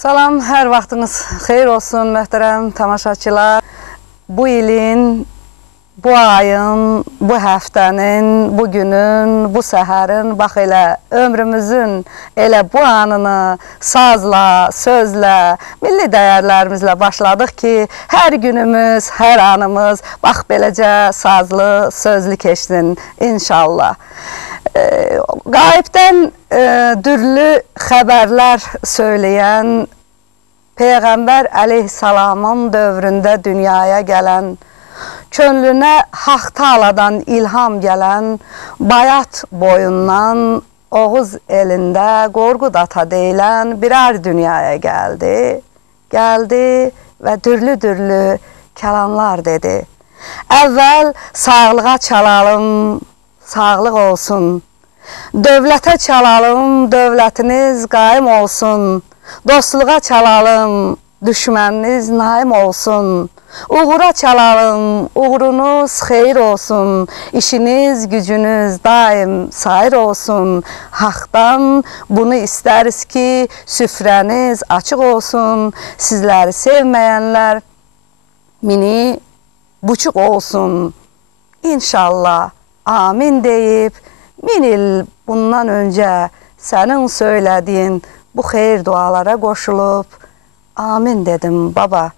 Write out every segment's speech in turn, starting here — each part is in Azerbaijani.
Salam, hər vaxtınız xeyir olsun, möhtərəm tamaşaçılar. Bu ilin, bu ayın, bu həftənin, bu günün, bu səhərin, bax elə ömrümüzün elə bu anını sazla, sözlə, milli dəyərlərimizlə başladıq ki, hər günümüz, hər anımız, bax beləcə sazlı, sözlü keçsin inşallah. Qaybdən dürlü xəbərlər söyləyən, Peyğəmbər əleyhissalamın dövründə dünyaya gələn, könlünə haqq taladan ilham gələn, Bayat boyundan Oğuz elində Qorqud ata deyilən birər dünyaya gəldi və dürlü-dürlü kəlamlar dedi. Əvvəl sağlığa çalalım, sağlıq olsun. Dövlətə çalalım, dövlətiniz qaim olsun. Dostluğa çalalım, düşməniniz naim olsun. Uğura çalalım, uğurunuz xeyir olsun. İşiniz, gücünüz daim sayır olsun. Haqdan bunu istəriz ki, süfrəniz açıq olsun. Sizləri sevməyənlər mini buçuq olsun. İnşallah. Amin deyib, 1000 il bundan öncə sənin söylədiyin bu xeyir dualara qoşulub, amin dedim baba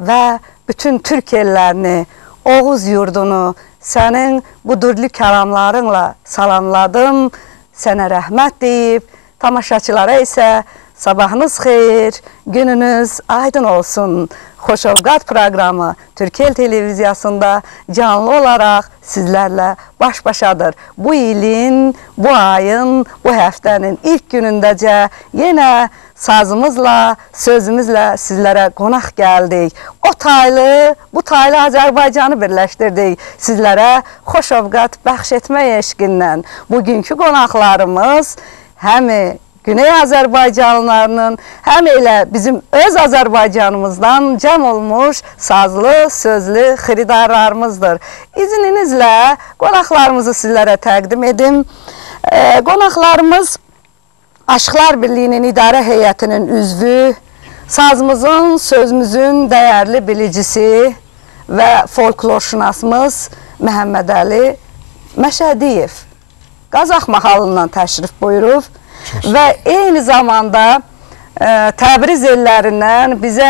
və bütün Türk ellərini, Oğuz yurdunu sənin bu dürlü kəlamlarınla salamladım, sənə rəhmət deyib, tamaşaçılara isə sabahınız xeyir, gününüz aydın olsun. Xoşovqat proqramı Türkiye televiziyasında canlı olaraq sizlərlə baş-başadır. Bu ilin, bu ayın, bu həftənin ilk günündəcə yenə sazımızla, sözümüzlə sizlərə qonaq gəldik. O taylı, bu taylı Azərbaycanı birləşdirdik. Sizlərə xoşovqat bəxş etmək eşqindən. Bugünkü qonaqlarımız həmi Güney Azərbaycanlılarının, həm elə bizim öz Azərbaycanımızdan cəm olmuş sazlı, sözlü xiridarlarımızdır. İzninizlə qonaqlarımızı sizlərə təqdim edim. Qonaqlarımız Aşıqlar Birliyinin İdarə Heyətinin üzvü, sazımızın, sözümüzün dəyərli bilicisi və folklorşünasımız Məhəmməd Əli Məşədiyev. Qazax mahalından təşrif buyurub. Və eyni zamanda Təbriz ellərindən bizə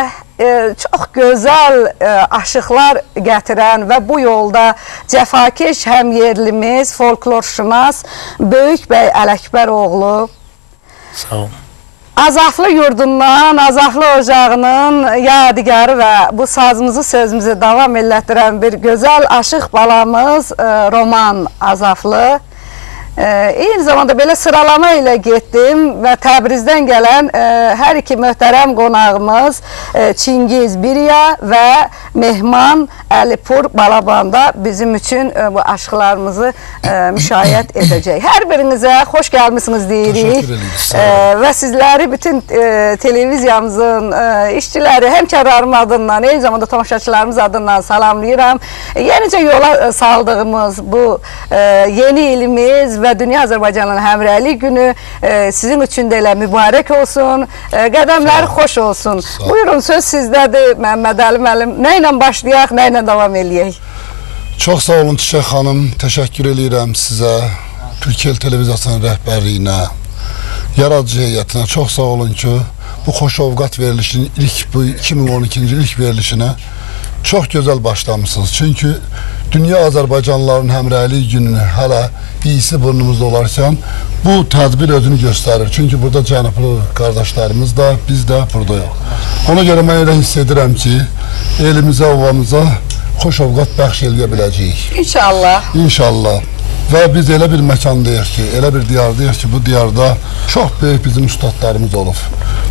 çox gözəl aşıqlar gətirən və bu yolda cəfakeş həmyerlimiz, folklorşünas Böyük bəy Ələkbəroğlu Azaflı yurdundan, Azaflı ocağının yadigarı və bu sazımızı, sözümüzü davam elətdirən bir gözəl aşıq balamız Roman Azaflı. Eyni zamanda belə sıralama ilə getdim və Təbrizdən gələn hər iki möhtərəm qonağımız Çingiz Biriya və Mehman Əlipur Balabanda bizim üçün bu aşıqlarımızı müşahidə edəcək. Hər birinizə xoş gəlmişsiniz deyirik və sizləri bütün televiziyamızın işçiləri, həmkarlarım adından, eyni zamanda tamaşaçılarımız adından salamlayıram. Yenicə yola saldığımız bu yeni ilimiz və Dünya Azərbaycanının həmrəylik günü sizin üçün də elə mübarək olsun, qədəmləri xoş olsun. Buyurun, söz sizdədir Məhəmməd Əli müəllim. Nə ilə başlayaq, nə ilə davam eləyək? Çox sağ olun Çiçək xanım, təşəkkür edirəm sizə, Türkiye televiziyasının rəhbərliyinə, yaradıcı heyətinə çox sağ olun ki, bu xoşovqat verilişinin bu 2012-ci ilk verilişinə çox gözəl başlamışsınız. Çünki Dünya Azərbaycanlıların həmrəylik gününü hələ iyisi burnumuzda olarkən bu tədbir özünü göstərir. Çünki burada cənublu qardaşlarımız da, biz də buradayıq. Ona görə mən elə hiss edirəm ki, elimizə, ovamıza xoşovqat bəxş eləyə biləcəyik. İnşallah. İnşallah. Və biz elə bir məkandayıq ki, elə bir diyardayıq ki, bu diyarda çox böyük bizim ustadlarımız olub.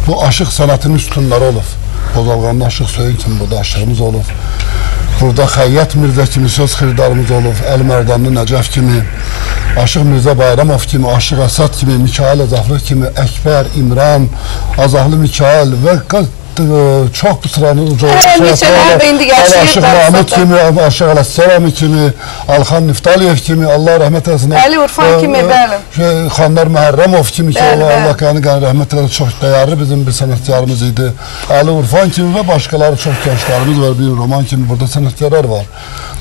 Bu aşıq sənətinin üstünləri olub. Bozalğanlı Aşıq Söyün kimi burada aşığımız olub. Burada Xəyyət Mirzə kimi söz xiridarımız olub, Əli Mərdanlı Nəcəf kimi, Aşıq Mirzə Bayramov kimi, Aşıq Əsad kimi, Mikail Azaflı kimi, Əkbər, İmran, Azahlı Mikail və çok bu sıranın neçələr indi yaşayır. Aşıq Mahmud kimi, Aşıq Ələsəlami kimi, Alxan Niftaliyev kimi, Allah rəhmət eləsin. Əli Urfan kimi, bəli. Xanlar Məhərrəmov kimi ki, Allah qəni rəhmət eləsin, çox dəyərli bizim bir sənətkarımız idi. Əli Urfan kimi və başqaları çox gənclərimiz var, bir roman kimi burada sənətkarlar var.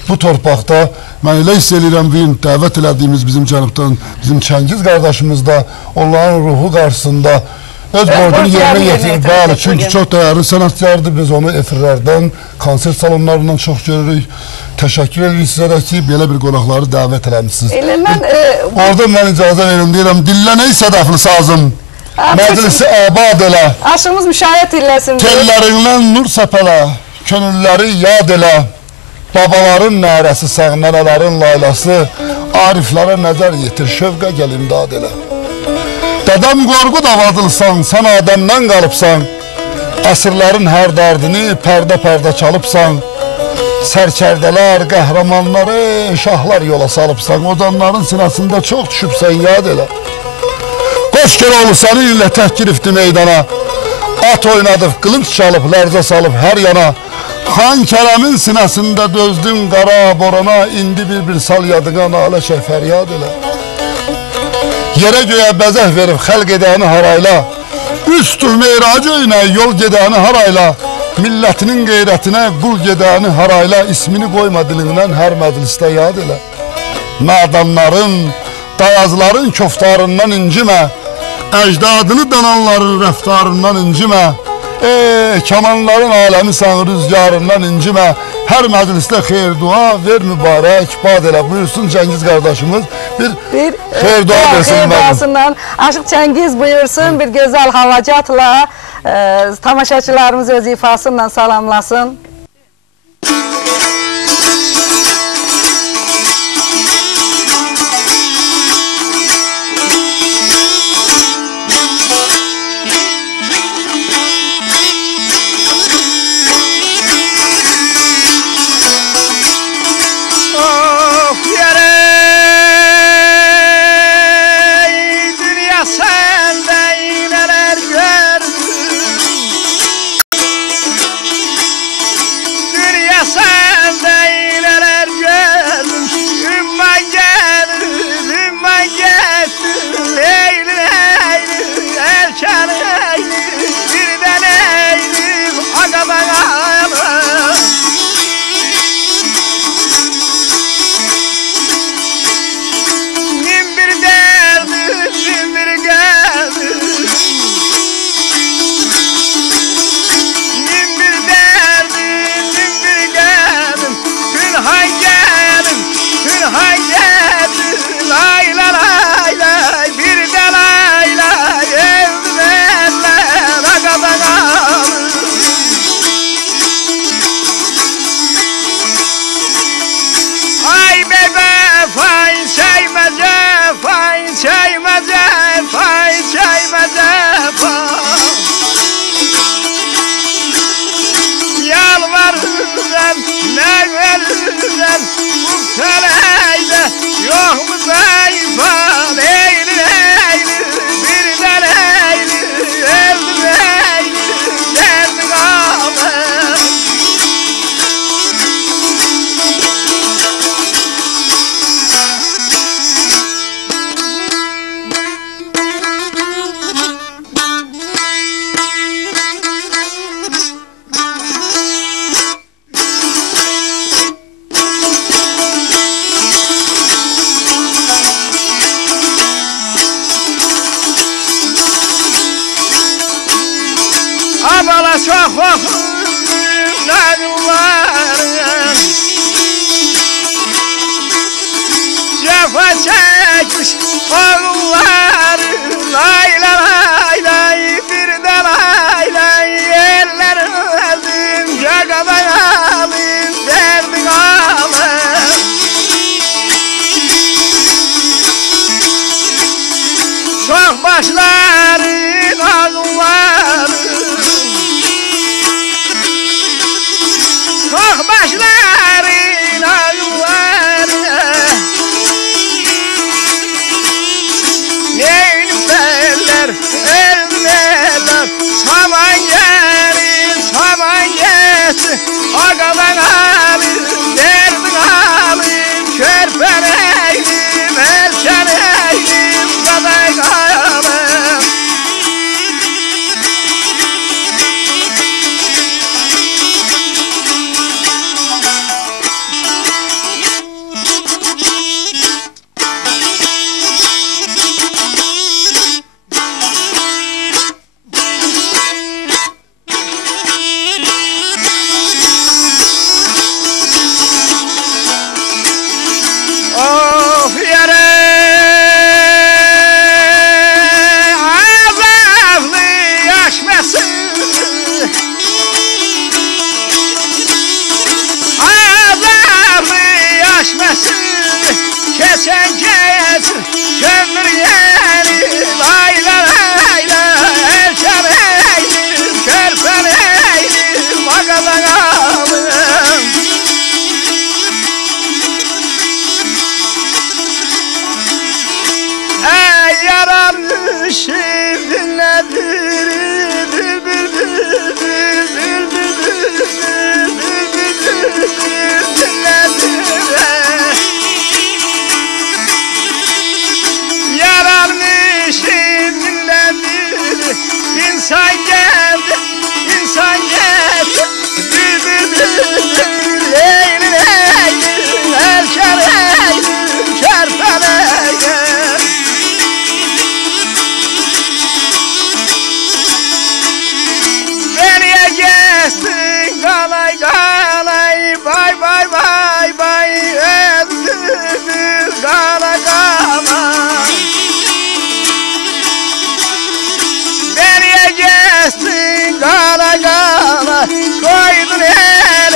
Bu torpaqda mən elə hiss edirəm bir dəvət elədiyimiz bizim cənubdan, bizim Çəngiz qardaşımız da onların ruhu qarşısında öz borcunu yerinə yetirir. Bəli, çünki çox dəyərli sənətkardır. Biz onu efirlərdən, konsert salonlarından çox görürük. Təşəkkür edirik sizə də ki, belə bir qonaqları dəvət eləmişsiniz. Orada mən icazə verim, deyirəm, dillə ey sədəfli sazım, məclisi abad elə. Aşığımız müşahiət eləsin. Tellərindən nur səpələ, könülləri yad elə. Babaların nərəsi, sağnələrin laylası, ariflərə nəzər yetir, şövqə gəl imdad elə. Dədəm qorqu davadılsan, sən Adəmdən qalıbsan, əsrlərin hər dərdini pərdə-pərdə çalıbsan, sərkərdələr, qəhrəmanları, şahlar yola salıbsan, ozanların sinəsində çox düşübsən, yad elə. Qoş Keroğlu sənin ilə tək girifdi meydana, at oynadıb, qılınç çalıb, lərzə salıb hər yana, Xan Kərəmin sinəsində dözdün qara borana, indi bir sal yadına nalə çək fəryad elə. Yerə göyə bəzək verib xəlq edəni harayla, üstü meyracı ilə yol gedəni harayla, millətinin qeyrətinə qul gedəni harayla, ismini qoyma dilindən hər məclisdə yad elə. Nadanların, dayazların köftarından incimə, əcdadını dananların rəftarından incimə, kamanların aləmisən rüzgarından incimə, hər məclisdə xeyr dua ver mübarək bad elə. Buyursun Cəngiz qardaşımız bir xeyr dua versin. Aşıq Cəngiz buyursun, bir gözəl havacatla tamaşaçılarımız öz ifasıyla salamlasın. Yok mu zayıfa, leyli leyli, birden leyli, evli leyli, derdi kalır. Abala çok okunlar var, cefa çekmiş oğullar, lay lay lay, bir de lay lay, ellerim eldim, cagadan alayım, derdi kalır. Çok başların ağlar, çok başların ağlar, geçen geçsin kömür yeri layla layla erken eylim körpen eylim magadan alım ey yararmışım dinledir İnsan geldi, insan geldi Leyli leyli, erken eyli, kerpen eyli Nereye geçtin kalay kalay Bay bay bay bay Öldürdün kalay kalay Gala gala koydun el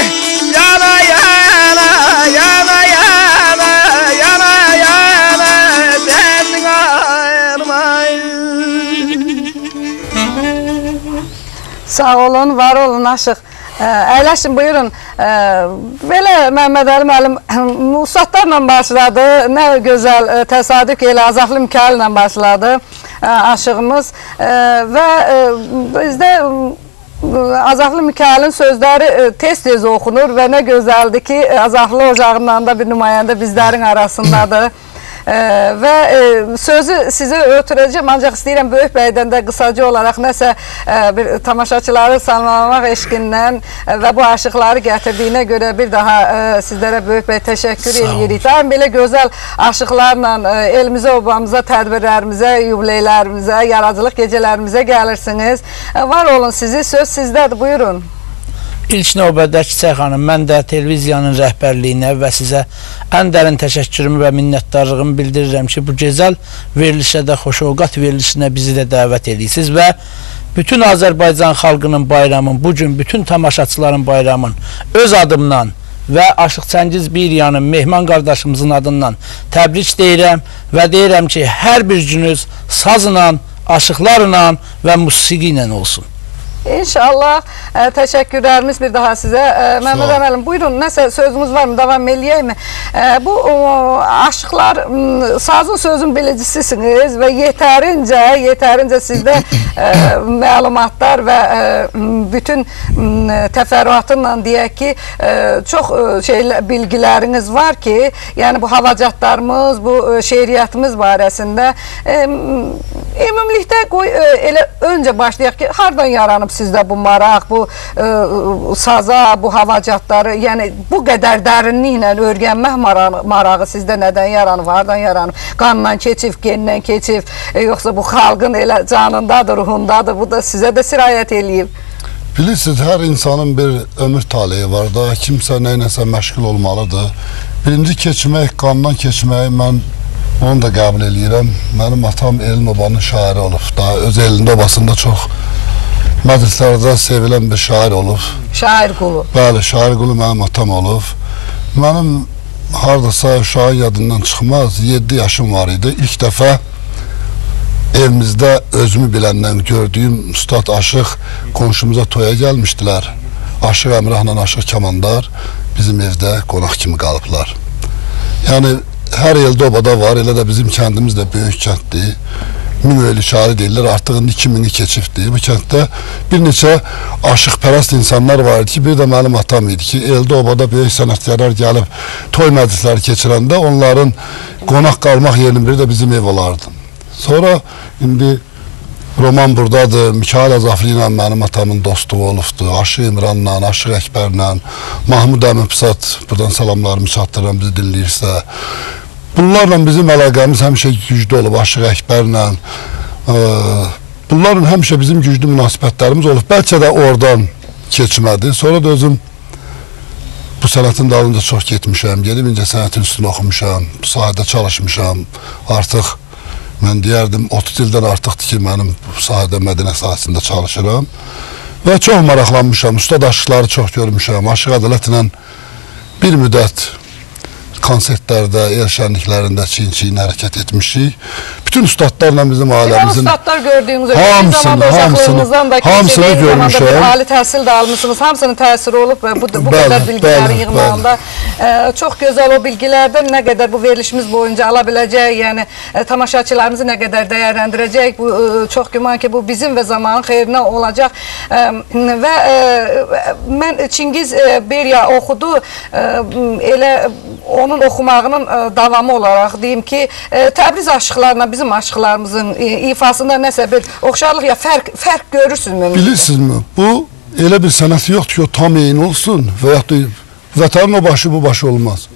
yana yana yana yana yana yana derdin ayırmayın. Sağ olun, var olun aşıq. Əyləşin, buyurun. Belə Məhəmməd Əli müəllim Musatlarla başladı. Nə gözəl təsadüf elə Azaflı Mikail ilə başladı aşığımız və bizdə Azaflı Mikailin sözləri tez-tez oxunur və nə gözəldir ki, Azaflı ocağından da bir nümayəndə bizlərin arasındadır. Və sözü sizə ötürəcəm, ancaq istəyirəm Böyük bəydən də qısaca olaraq nəsə bir tamaşaçıları salamlamaq eşqindən və bu aşıqları gətirdiyinə görə bir daha sizlərə Böyük bəy təşəkkür edirik. Daim belə gözəl aşıqlarla elimizə, obamıza, tədbirlərimizə, yubileylərimizə, yaradıcılıq gecələrimizə gəlirsiniz. Var olun, sizi söz sizdədir, buyurun. İlk növbədə Çiçək xanım, mən də televiziyanın rəhbərliyinə və sizə ən dərin təşəkkürümü və minnətdarlığımı bildirirəm ki, bu gözəl verilişə də, xoşovqat verilişinə bizi də dəvət edirsiniz və bütün Azərbaycan xalqının bayramın, bugün bütün tamaşaçıların bayramın öz adımdan və Aşıq Çəngiz Biryanın, Mehman qardaşımızın adından təbrik deyirəm və deyirəm ki, hər bir gününüz sazla, aşıqlarla və musiqi ilə olsun. İnşallah. Təşəkkürlərimiz bir daha sizə. Məhəmməd Əməlim, buyurun, nəsə sözümüz var mı? Davam eləyək mi? Bu aşıqlar, sazın sözün bilicisisiniz və yetərincə sizdə məlumatlar və bütün təfərrüatınla deyək ki, çox bilgiləriniz var ki, yəni bu havacatlarımız, bu şeiriyyatımız barəsində ümumilikdə elə öncə başlayaq ki, hardan yaranıb sizdə bu maraq, bu saza, bu havacatları, yəni bu qədər dərinliklə öyrənmək marağı sizdə nədən yaranıb, hardan yaranıb? Qanla keçib, genlə keçib, yoxsa bu xalqın elə canındadır, ruhundadır, bu da sizə də sirayət eləyib? Bilirsiniz, hər insanın bir ömür taleyi var da, kimsə nəyləsə məşğul olmalıdır. Birinci keçmək, qandan keçmək, mən onu da qəbul edirəm. Mənim atam Elin Obanın şairi olub da, öz Elin Obasında çox məclislərdə sevilən bir şair olub. Şair qulu. Bəli, şair qulu mənim atam olub. Mənim haradasa uşağın yadından çıxmaz, 7 yaşım var idi. İlk dəfə evimizdə özümü biləndən gördüyüm ustad Aşıq qonşumuza toya gəlmişdilər. Aşıq Əmrahla Aşıq Kamandar bizim evdə qonaq kimi qalıblar. Yəni, hər ildə obada var, elə də bizim kəndimiz də böyük kənddir. Münveli şairi deyirlər, artıq 2000'i keçibdir. Bu kənddə bir neçə aşıqpərəst insanlar var idi ki, bir də mənim atam idi ki, eldə obada böyük sənətkarlar gəlib toy məclisləri keçirəndə onların qonaq qalmaq yerinin biri də bizim ev olardı. Sonra indi Roman buradadır, Mikail Azaflı ilə mənim atamın dostluğu olubdur, Aşıq İmranla, Aşıq Əkbərlə, Mahmud Əmin Pısat, buradan salamlarımı çatdırıram, bizi dinləyirsə. Bunlarla bizim əlaqəmiz həmişə güclü olub, Aşıq Əkbərlə. Bunların həmişə bizim güclü münasibətlərimiz olub. Bəlkə də oradan keçmədi. Sonra da özüm bu sənətin dalınca çox getmişəm, gedib incə sənətin üstünü oxumuşam, bu sahədə çalışmışam. Artıq mən deyərdim, 30 ildən artıqdır ki, mənim bu sahədə mədənə sahəsində çalışıram. Və çox maraqlanmışam, ustad aşıqları çox görmüşəm. Aşıq Ədalət ilə bir müddət konsertlərdə, el şənliklərində çiyin hərəkət etmişik. Bütün ustadlarla bizim ailəmizin ustadlar gördüyünüz hamısını görmüşəm. Ali təhsil də almışsınız, hamısının təsiri olub və bu qədər bilgiləri yığmağında. Çox gözəl o bilgilərdən nə qədər bu verilişimiz boyunca ala biləcək, yəni tamaşaçılarımızı nə qədər dəyərləndirəcək, bu çox güman ki, bu bizim və zamanın xeyrinə olacaq. Və mən Çingiz Berya oxudu, elə onun oxumağının davamı olaraq deyim ki, Təbriz aşıqlarına bizim aşıqlarımızın ifasında nəsə bir oxşarlıq ya fərq görürsünüz? Bilirsinizmi? Bu elə bir sənəti yoxdur ki, o tam eyni olsun və yaxud da vətənin o başı bu başı olmaz.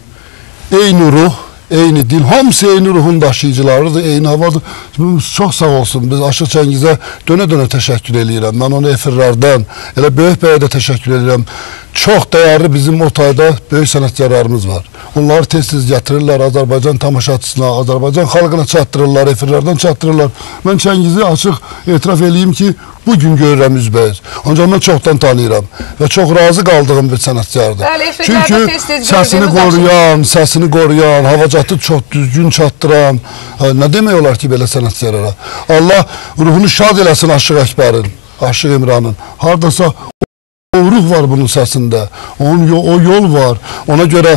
Eyni ruh, eyni dil, hamısı eyni ruhun daşıyıcılarıdır, eyni havadır. Çox sağ olsun, biz Aşıq Çəngizə dönə-dönə təşəkkür edirəm. Mən onu efirlərdən, elə Böyük bəyə də təşəkkür edirəm. Çox dəyərli bizim o tayda böyük sənətkarlarımız var. Onları tez-tez gətirirlər Azərbaycan tamaşaçısına, Azərbaycan xalqına çatdırırlar, efirlərdən çatdırırlar. Mən Çəngizi açıq etiraf edeyim ki, bugün görürəm üzbəyiz. Ancaq mən çoxdan tanıyıram və çox razı qaldığım bir sənətkardır. Çünki səsini qoruyan, havacatı çox düzgün çatdıran, nə demək olar ki, belə sənətkarlara? Allah ruhunu şad eləsin Aşıq Əkbərin, Aşıq İmranın. Hardasa o ruh var bunun səsində, o yol var. Ona görə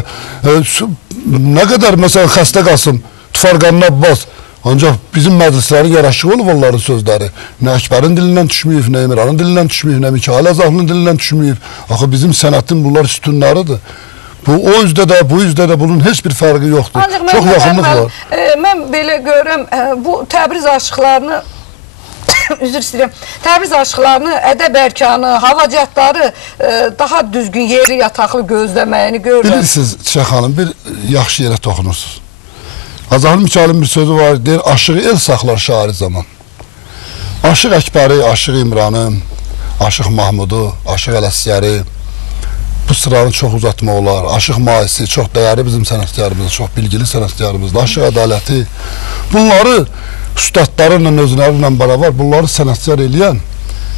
nə qədər məsələn xəstə qalsın, Tufarqanın Abbas, ancaq bizim məclislərin yaraşığı olub onların sözləri. Nə Əkbərin dilindən düşməyib, nə İmranın dilindən düşməyib, nə Mikail Azaflının dilindən düşməyib. Axı bizim sənətin bunlar üstünləridir. O üzdə də, bu üzdə də bunun heç bir fərqi yoxdur. Çox yaxınlıq var. Mən belə görürəm, bu Təbriz aşıqlarını üzr istəyirəm. Təbriz aşıqlarını, ədəb ərkanı, havacatları daha düzgün yeri yataqlı gözləməyini görürəm. Bilirsiniz Çiçək xanım, bir yaxşı yerə toxunursunuz. Azərbaycan Mikailin bir sözü var, deyir, aşığı el saxlar şairi zaman. Aşıq Əkbəri, Aşıq İmranı, Aşıq Mahmudu, Aşıq Ələsgəri, bu sıranı çox uzatma olar. Aşıq Maisi, çox dəyərli bizim sənətkarımızdır, çox bilgili sənətkarımızdır. Aşıq Ədaləti, bunları ustadlarıyla, özləriylə bərabər bunları sənətkar eləyən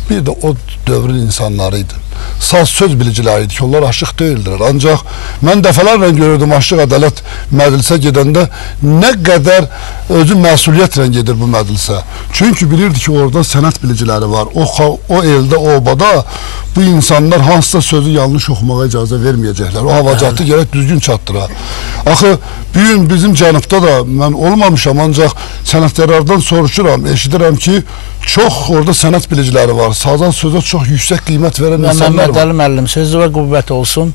bir də o dövrün insanları idi. Saz söz biliciləri idi ki, onlar aşıq deyildilər. Ancaq mən dəfələrlə görürdüm Aşıq Ədalət məclisə gedəndə nə qədər özü məsuliyyətlə gedir bu məclisə. Çünki bilirdi ki, orada sənət biliciləri var. O eldə, o obada bu insanlar hansısa sözü yanlış oxumağa icazə verməyəcəklər. O havacatı gərək düzgün çatdıra. Axı, bugün bizim cənubda da mən olmamışam, ancaq sənətkarlardan soruşuram, eşidirəm ki, çox orada sənət biliciləri var. Sazan sözə çox yüksək qiymət verən insanlar var. Məhəmməd Əli müəllim, sözü və qüvvət olsun.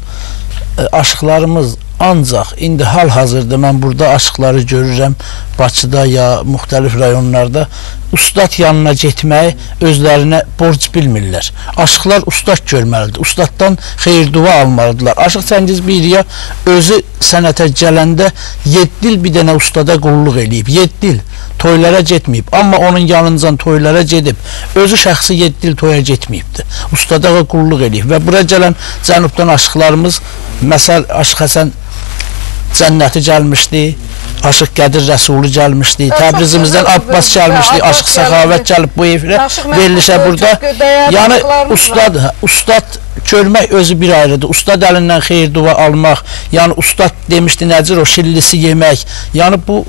Aşıqlarımız ancaq indi hal-hazırda mən burada aşıqları görürəm, Bakıda ya müxtəlif rayonlarda ustad yanına getməyi özlərinə borc bilmirlər. Aşıqlar ustad görməlidir, ustaddan xeyir-dua almalıdırlar. Aşıq Çəngiz Berya özü sənətə gələndə 7 il bir dənə ustada qulluq eləyib, 7 il toylara getməyib. Amma onun yanıncan toylara gedib, özü şəxsi 7 il toya getməyibdir. Ustada qulluq eləyib və bura gələn cənubdan aşıqlarımız, məsəl Aşıq Həsən Cənnəti gəlmişdi, Aşıq Qədir Rəsulu gəlmişdi, Təbrizimizdən Abbas gəlmişdi, Aşıq Səxavət gəlib bu efirə verilişə burada. Yəni ustad görmək özü bir ayrıdır. Ustad əlindən xeyir-dua almaq, yəni ustad demişdi nəcir o şillisi yemək. Yəni bu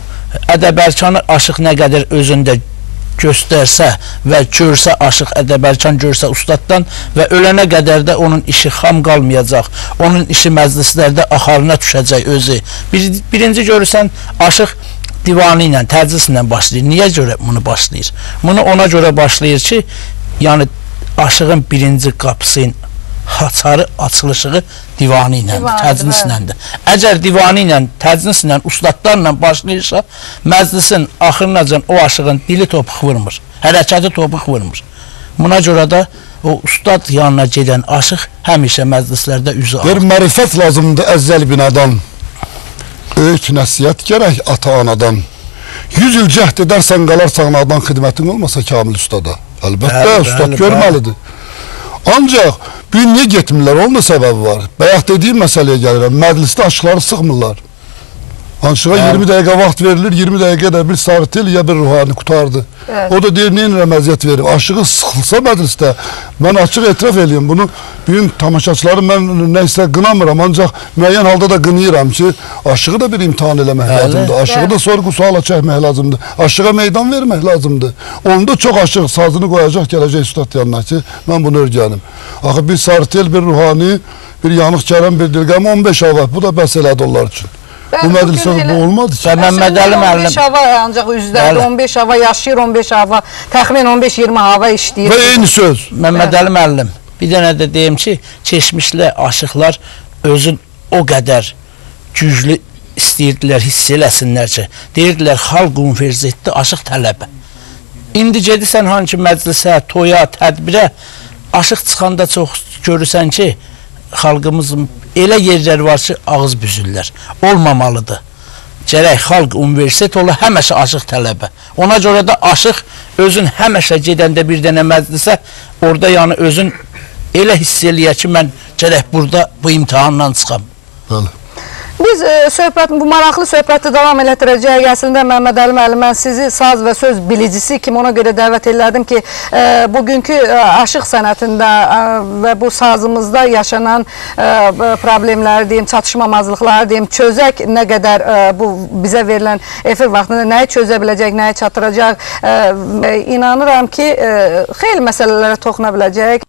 ədəb-ərkanı Aşıq nə qədər özündə göstərsə və görsə Aşıq ədəb-ərkan görsə ustaddan və ölənə qədər də onun işi xam qalmayacaq. Onun işi məclislərdə axarına düşəcək özü. Birinci görürsən Aşıq divanı ilə, təclis ilə başlayır. Niyə görə bunu başlayır? Bunu ona görə başlayır ki, yəni Aşığın birinci qapısının haçarı açılışı divanı ilə, təcnis iləndir. Əgər divanı ilə, təcnis ilə, ustadlarla başlayırsa, məclisin axırınacan o aşığın dili topuq vurmur, hərəkəti topuq vurmur. Buna görə də o ustad yanına gedən aşıq həmişə məclislərdə üzü ağır. Bir mərifət lazımdır əzzəl binadan, öyük nəsiyyət gərək ata-anadan. 100 il cəhd edərsən qalarsan nadan, xidmətin olmasa kamil ustada. Əlbəttə, ustad görməlidir. Ancaq bu niyə getmirlər? Onun da səbəbi var. Bayaq dediyim məsələyə gəlirəm. Məclisdə aşıqları sıxmırlar. Aşığa 20 dəqiqə vaxt verilir, 20 dəqiqədə bir sarıtel ya bir ruhani qutardı. Evet. O da deyir, neyin əməziyyət verir? Aşığı sıxılsa məclisdə, mən açıq etiraf edeyim bunu. Bugün tamaşaçıları mən neysə qınamıram, ancaq müəyyən halda da qınayıram ki, aşığı da bir imtihan eləmək lazımdır. Aşığı da sorğu suala çəkmək lazımdır. Aşığa meydan vermək lazımdır. Onda çox aşıq sazını qoyacaq, gələcək üstad yanına ki, mən bunu örgənim. Axı bir sarıtel, bir ruhani, bir yanıq gələn, bir dilqəm 15 hava, bu da bəs elədi onlar üçün. Bu məclisə bu olmadı ki. Məmməd Əli müəllim 15 hava ancaq üzlərdə 15 hava yaşayır, 15 hava, təxminən 15-20 hava işləyir. Və eyni söz. Məmməd Əli müəllim, bir dənə də deyim ki, keçmişlə aşıqlar özün o qədər güclü istəyirdilər, hiss eləsinlər ki, deyirdilər, xalq universiteti aşıq tələbə. İndi gedirsən hangi məclisə, toya, tədbirə, aşıq çıxanda çox görürsən ki, xalqımızın elə yerlər var ki, ağız büzürlər. Olmamalıdır. Gərək xalq universitet ola, həməşə aşıq tələbə. Ona görə də aşıq özün həməşə gedəndə bir dənə məclisə, orada yəni özün elə hiss eləyər ki, mən gərək burada bu imtihandan çıxam. Bəli. Biz bu maraqlı söhbəti davam elətdirəcəyik. Əslində Məmməd Əli müəllim, mən sizi saz və söz bilicisi kimi ona görə dəvət elədim ki, bugünkü aşıq sənətində və bu sazımızda yaşanan problemləri deyim, çatışmamazlıqları deyim, çözək nə qədər bu bizə verilən efir vaxtında nəyi çözə biləcək, nəyi çatdıracaq. İnanıram ki, xeyli məsələlərə toxuna biləcək.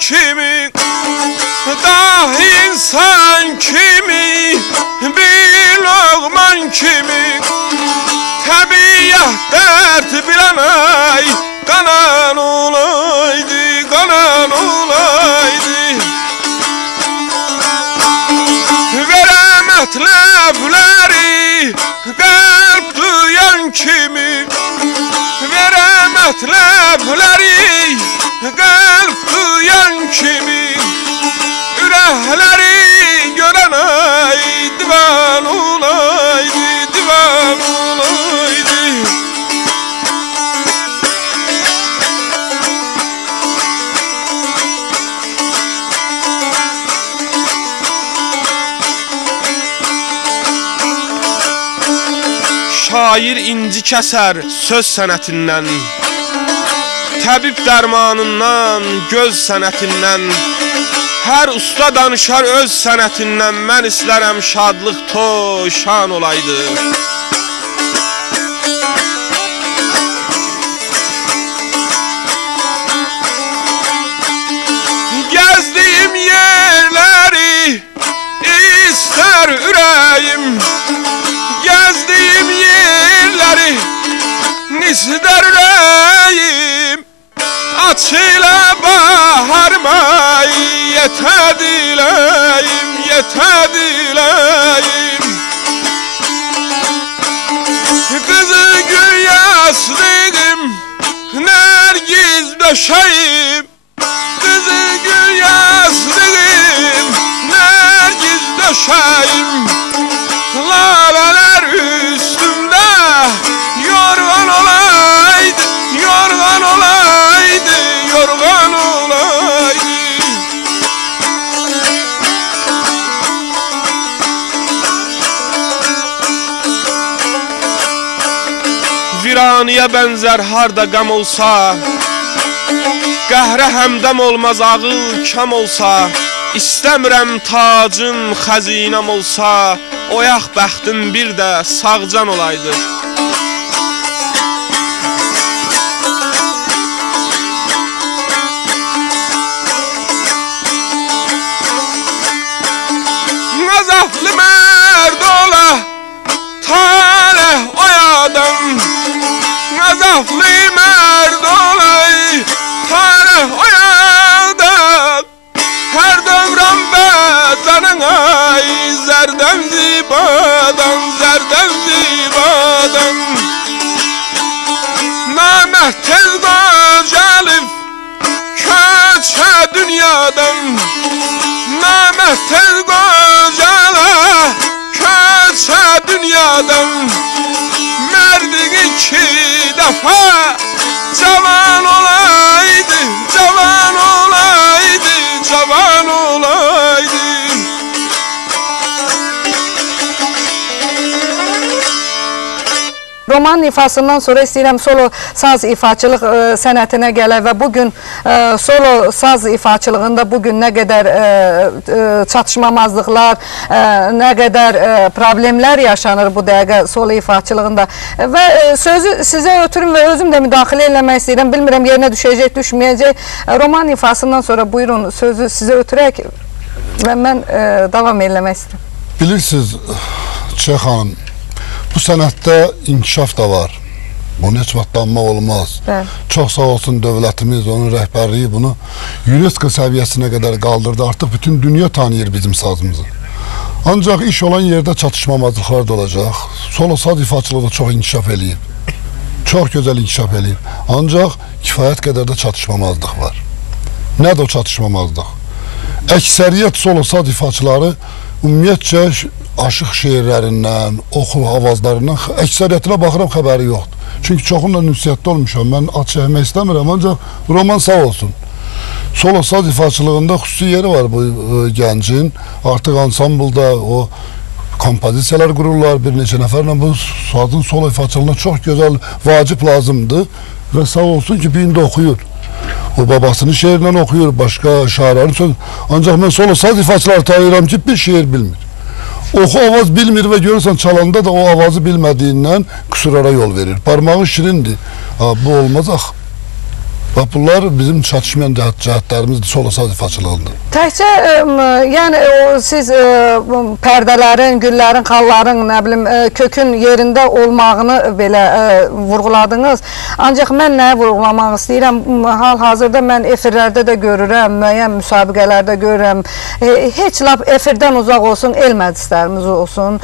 Kimi, dahi insan kimi, bir loğman kimi, təbiyyət dərd bilənay, qanan olaydı, qanan olaydı. Verəmət ləbləri, qəlb duyan kimi, verəmət ləbləri, qəlb duyan kimi, ürəkləri görən ay, divan olaydı, divan olaydı. Şair inci kəsər söz sənətindən, təbib dərmanından, göz sənətindən, hər usta danışar öz sənətindən, mən istərəm şadlıq şan olaydı. Gəzdiyim yerləri istər ürəyim, gəzdiyim yerləri istər ürəyim, açıla baharma, yetə diləyim, yetə diləyim. Qızı gül yaslıqım, nərgiz döşəyim, qızı gül yaslıqım, nərgiz döşəyim. Lalələr üstümdə yorğan olaydı, yorğan olaydı, yorğan olaydı. Viraniyə bənzər harda qəm olsa, qəhrə həmdəm olmaz ağıl kam olsa, İstəmirəm tacım xəzinəm olsa, oyaq bəxtim bir də sağcan olaydı. tez qocala köçə dünyadan Mərdik 2 dəfə cavan olaydı, cavan olaydı, cavan olaydı. Roman ifasından sonra istəyirəm solo saz ifaçılıq sənətinə gələk və bugün solo saz ifaçılığında bugün nə qədər çatışmamazlıqlar, nə qədər problemlər yaşanır bu dəqiqə solo ifaçılığında və sözü sizə ötürüm və özüm də müdaxilə eləmək istəyirəm. Bilmirəm yerinə düşəcək, düşməyəcək. Roman ifasından sonra buyurun sözü sizə ötürək və mən davam eləmək istəyirəm. Bilirsiniz Çiçək xanım, bu sənətdə inkişaf da var. Bunu heç vaxt danmaq olmaz. Bəli. Çox sağ olsun dövlətimiz, onun rəhbərliyi bunu UNESCO səviyyəsinə qədər qaldırdı. Artıq bütün dünya tanıyır bizim sazımızı. Ancaq iş olan yerdə çatışmamazlıqlar da olacaq. Solo saz ifaçılığı da çox inkişaf eləyib. Çox gözəl inkişaf eləyib. Ancaq kifayət qədər də çatışmamazlıq var. Nədir o çatışmamazlıq? Əksəriyyət solo saz ifaçıları ümumiyyətcə aşıq şeirlərindən, oxu avazlarından əksəriyyətinə baxıram xəbəri yoxdur. Çünki çoxunla ünsiyyətdə olmuşam. Mən ad çəkmək istəmirəm, ancaq Roman sağ olsun. Solo saz ifaçılığında xüsusi yeri var bu gəncin. Artıq ansamblda o kompozisiyalar qururlar, bir neçə nəfərlə bu sazın solo ifaçılığına çox gözəl, vacib lazımdır və sağ olsun ki, bir indi oxuyur. O babasının şeirindən oxuyur, başqa şairlərin söz. Ancaq mən solo saz ifaçıları tanıyıram ki, bir şeir bilmir. Oxu avaz bilmir və görürsən çalanda da o avazı bilmədiyindən qüsurlara yol verir. Parmağı şirindir. Bu olmaz axı. Və bunlar bizim çatışmayan cəhətlərimizdir solo saz ifaçılığında. Təkcə, yəni siz pərdələrin, güllərin, xalların, nə bilim, kökün yerində olmağını belə vurğuladınız. Ancaq mən nəyə vurğulamaq istəyirəm? Hal-hazırda mən efirlərdə də görürəm, müəyyən müsabiqələrdə görürəm. Heç lap efirdən uzaq olsun, el məclislərimiz olsun.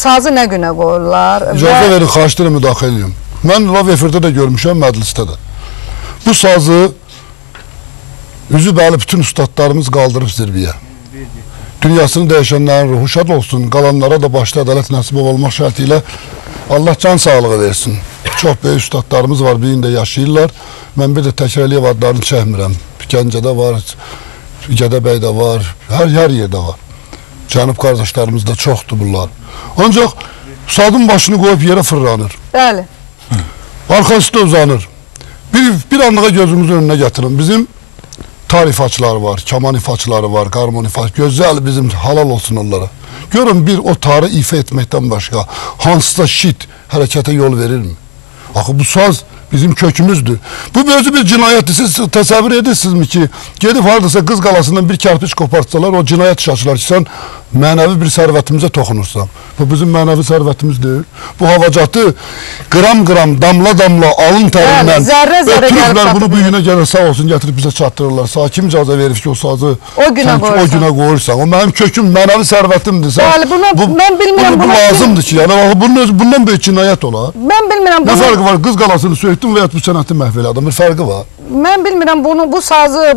Sazı nə günə qoyurlar? İcazə verin, xahişlərə müdaxilə edeyim. Mən lav efirdə də görmüşəm, məclisdə də. Bu sazı üzü bəli bütün ustadlarımız qaldırıb zirviyə. Dünyasını dəyişənlərin ruhu şad olsun, qalanlara da başda ədalət nəsib olmaq şərti ilə Allah can sağlığı versin. Çox böyük ustadlarımız var, birində yaşayırlar. Mən bir də Təkərəliyev adlarını çəkmirəm. Gəncədə var, Gədəbəydə var, hər yerdə var. Cənub qardaşlarımız da çoxdur bunlar. Ancaq sazın başını qoyub yerə fırlanır. Bəli. Arxası da uzanır. Bir anlığa gözümüzün önünə gətirin. Bizim tar ifaçıları var, kaman ifaçıları var, qarmon ifaçıları. Gözəl bizim halal olsun onlara. Görün bir o tarı ifa etməkdən başqa hansısa şit hərəkətə yol verirmi? Axı bu saz bizim kökümüzdür. Bu özü bir cinayətdir. Siz təsəvvür edirsinizmi ki, gedib haradasa Qız Qalasından bir kərpiç qopartsalar, o cinayət iş açılar ki, sən mənəvi bir sərvətimizə toxunursan. Bu bizim mənəvi sərvətimizdir. Bu havacatı qram-qram, damla-damla, alın tərindən ötürüblər, bunu bu günə gəlir, sağ olsun, gətirib bizə çatdırırlar. Sağ kim icazə verir ki, o sazı o günə qoyursan. O mənim köküm, mənəvi sərvətimdir. Bəli, mən bilmirəm. Bu lazımdır ki, bundan böyük cinayət olar. Mən bilmirəm. Nə fərqi var, Qız Qalasını söydüm və ya bu sənəti məhv elədim, bir fərqi var. Mən bilmirəm, bu sazı,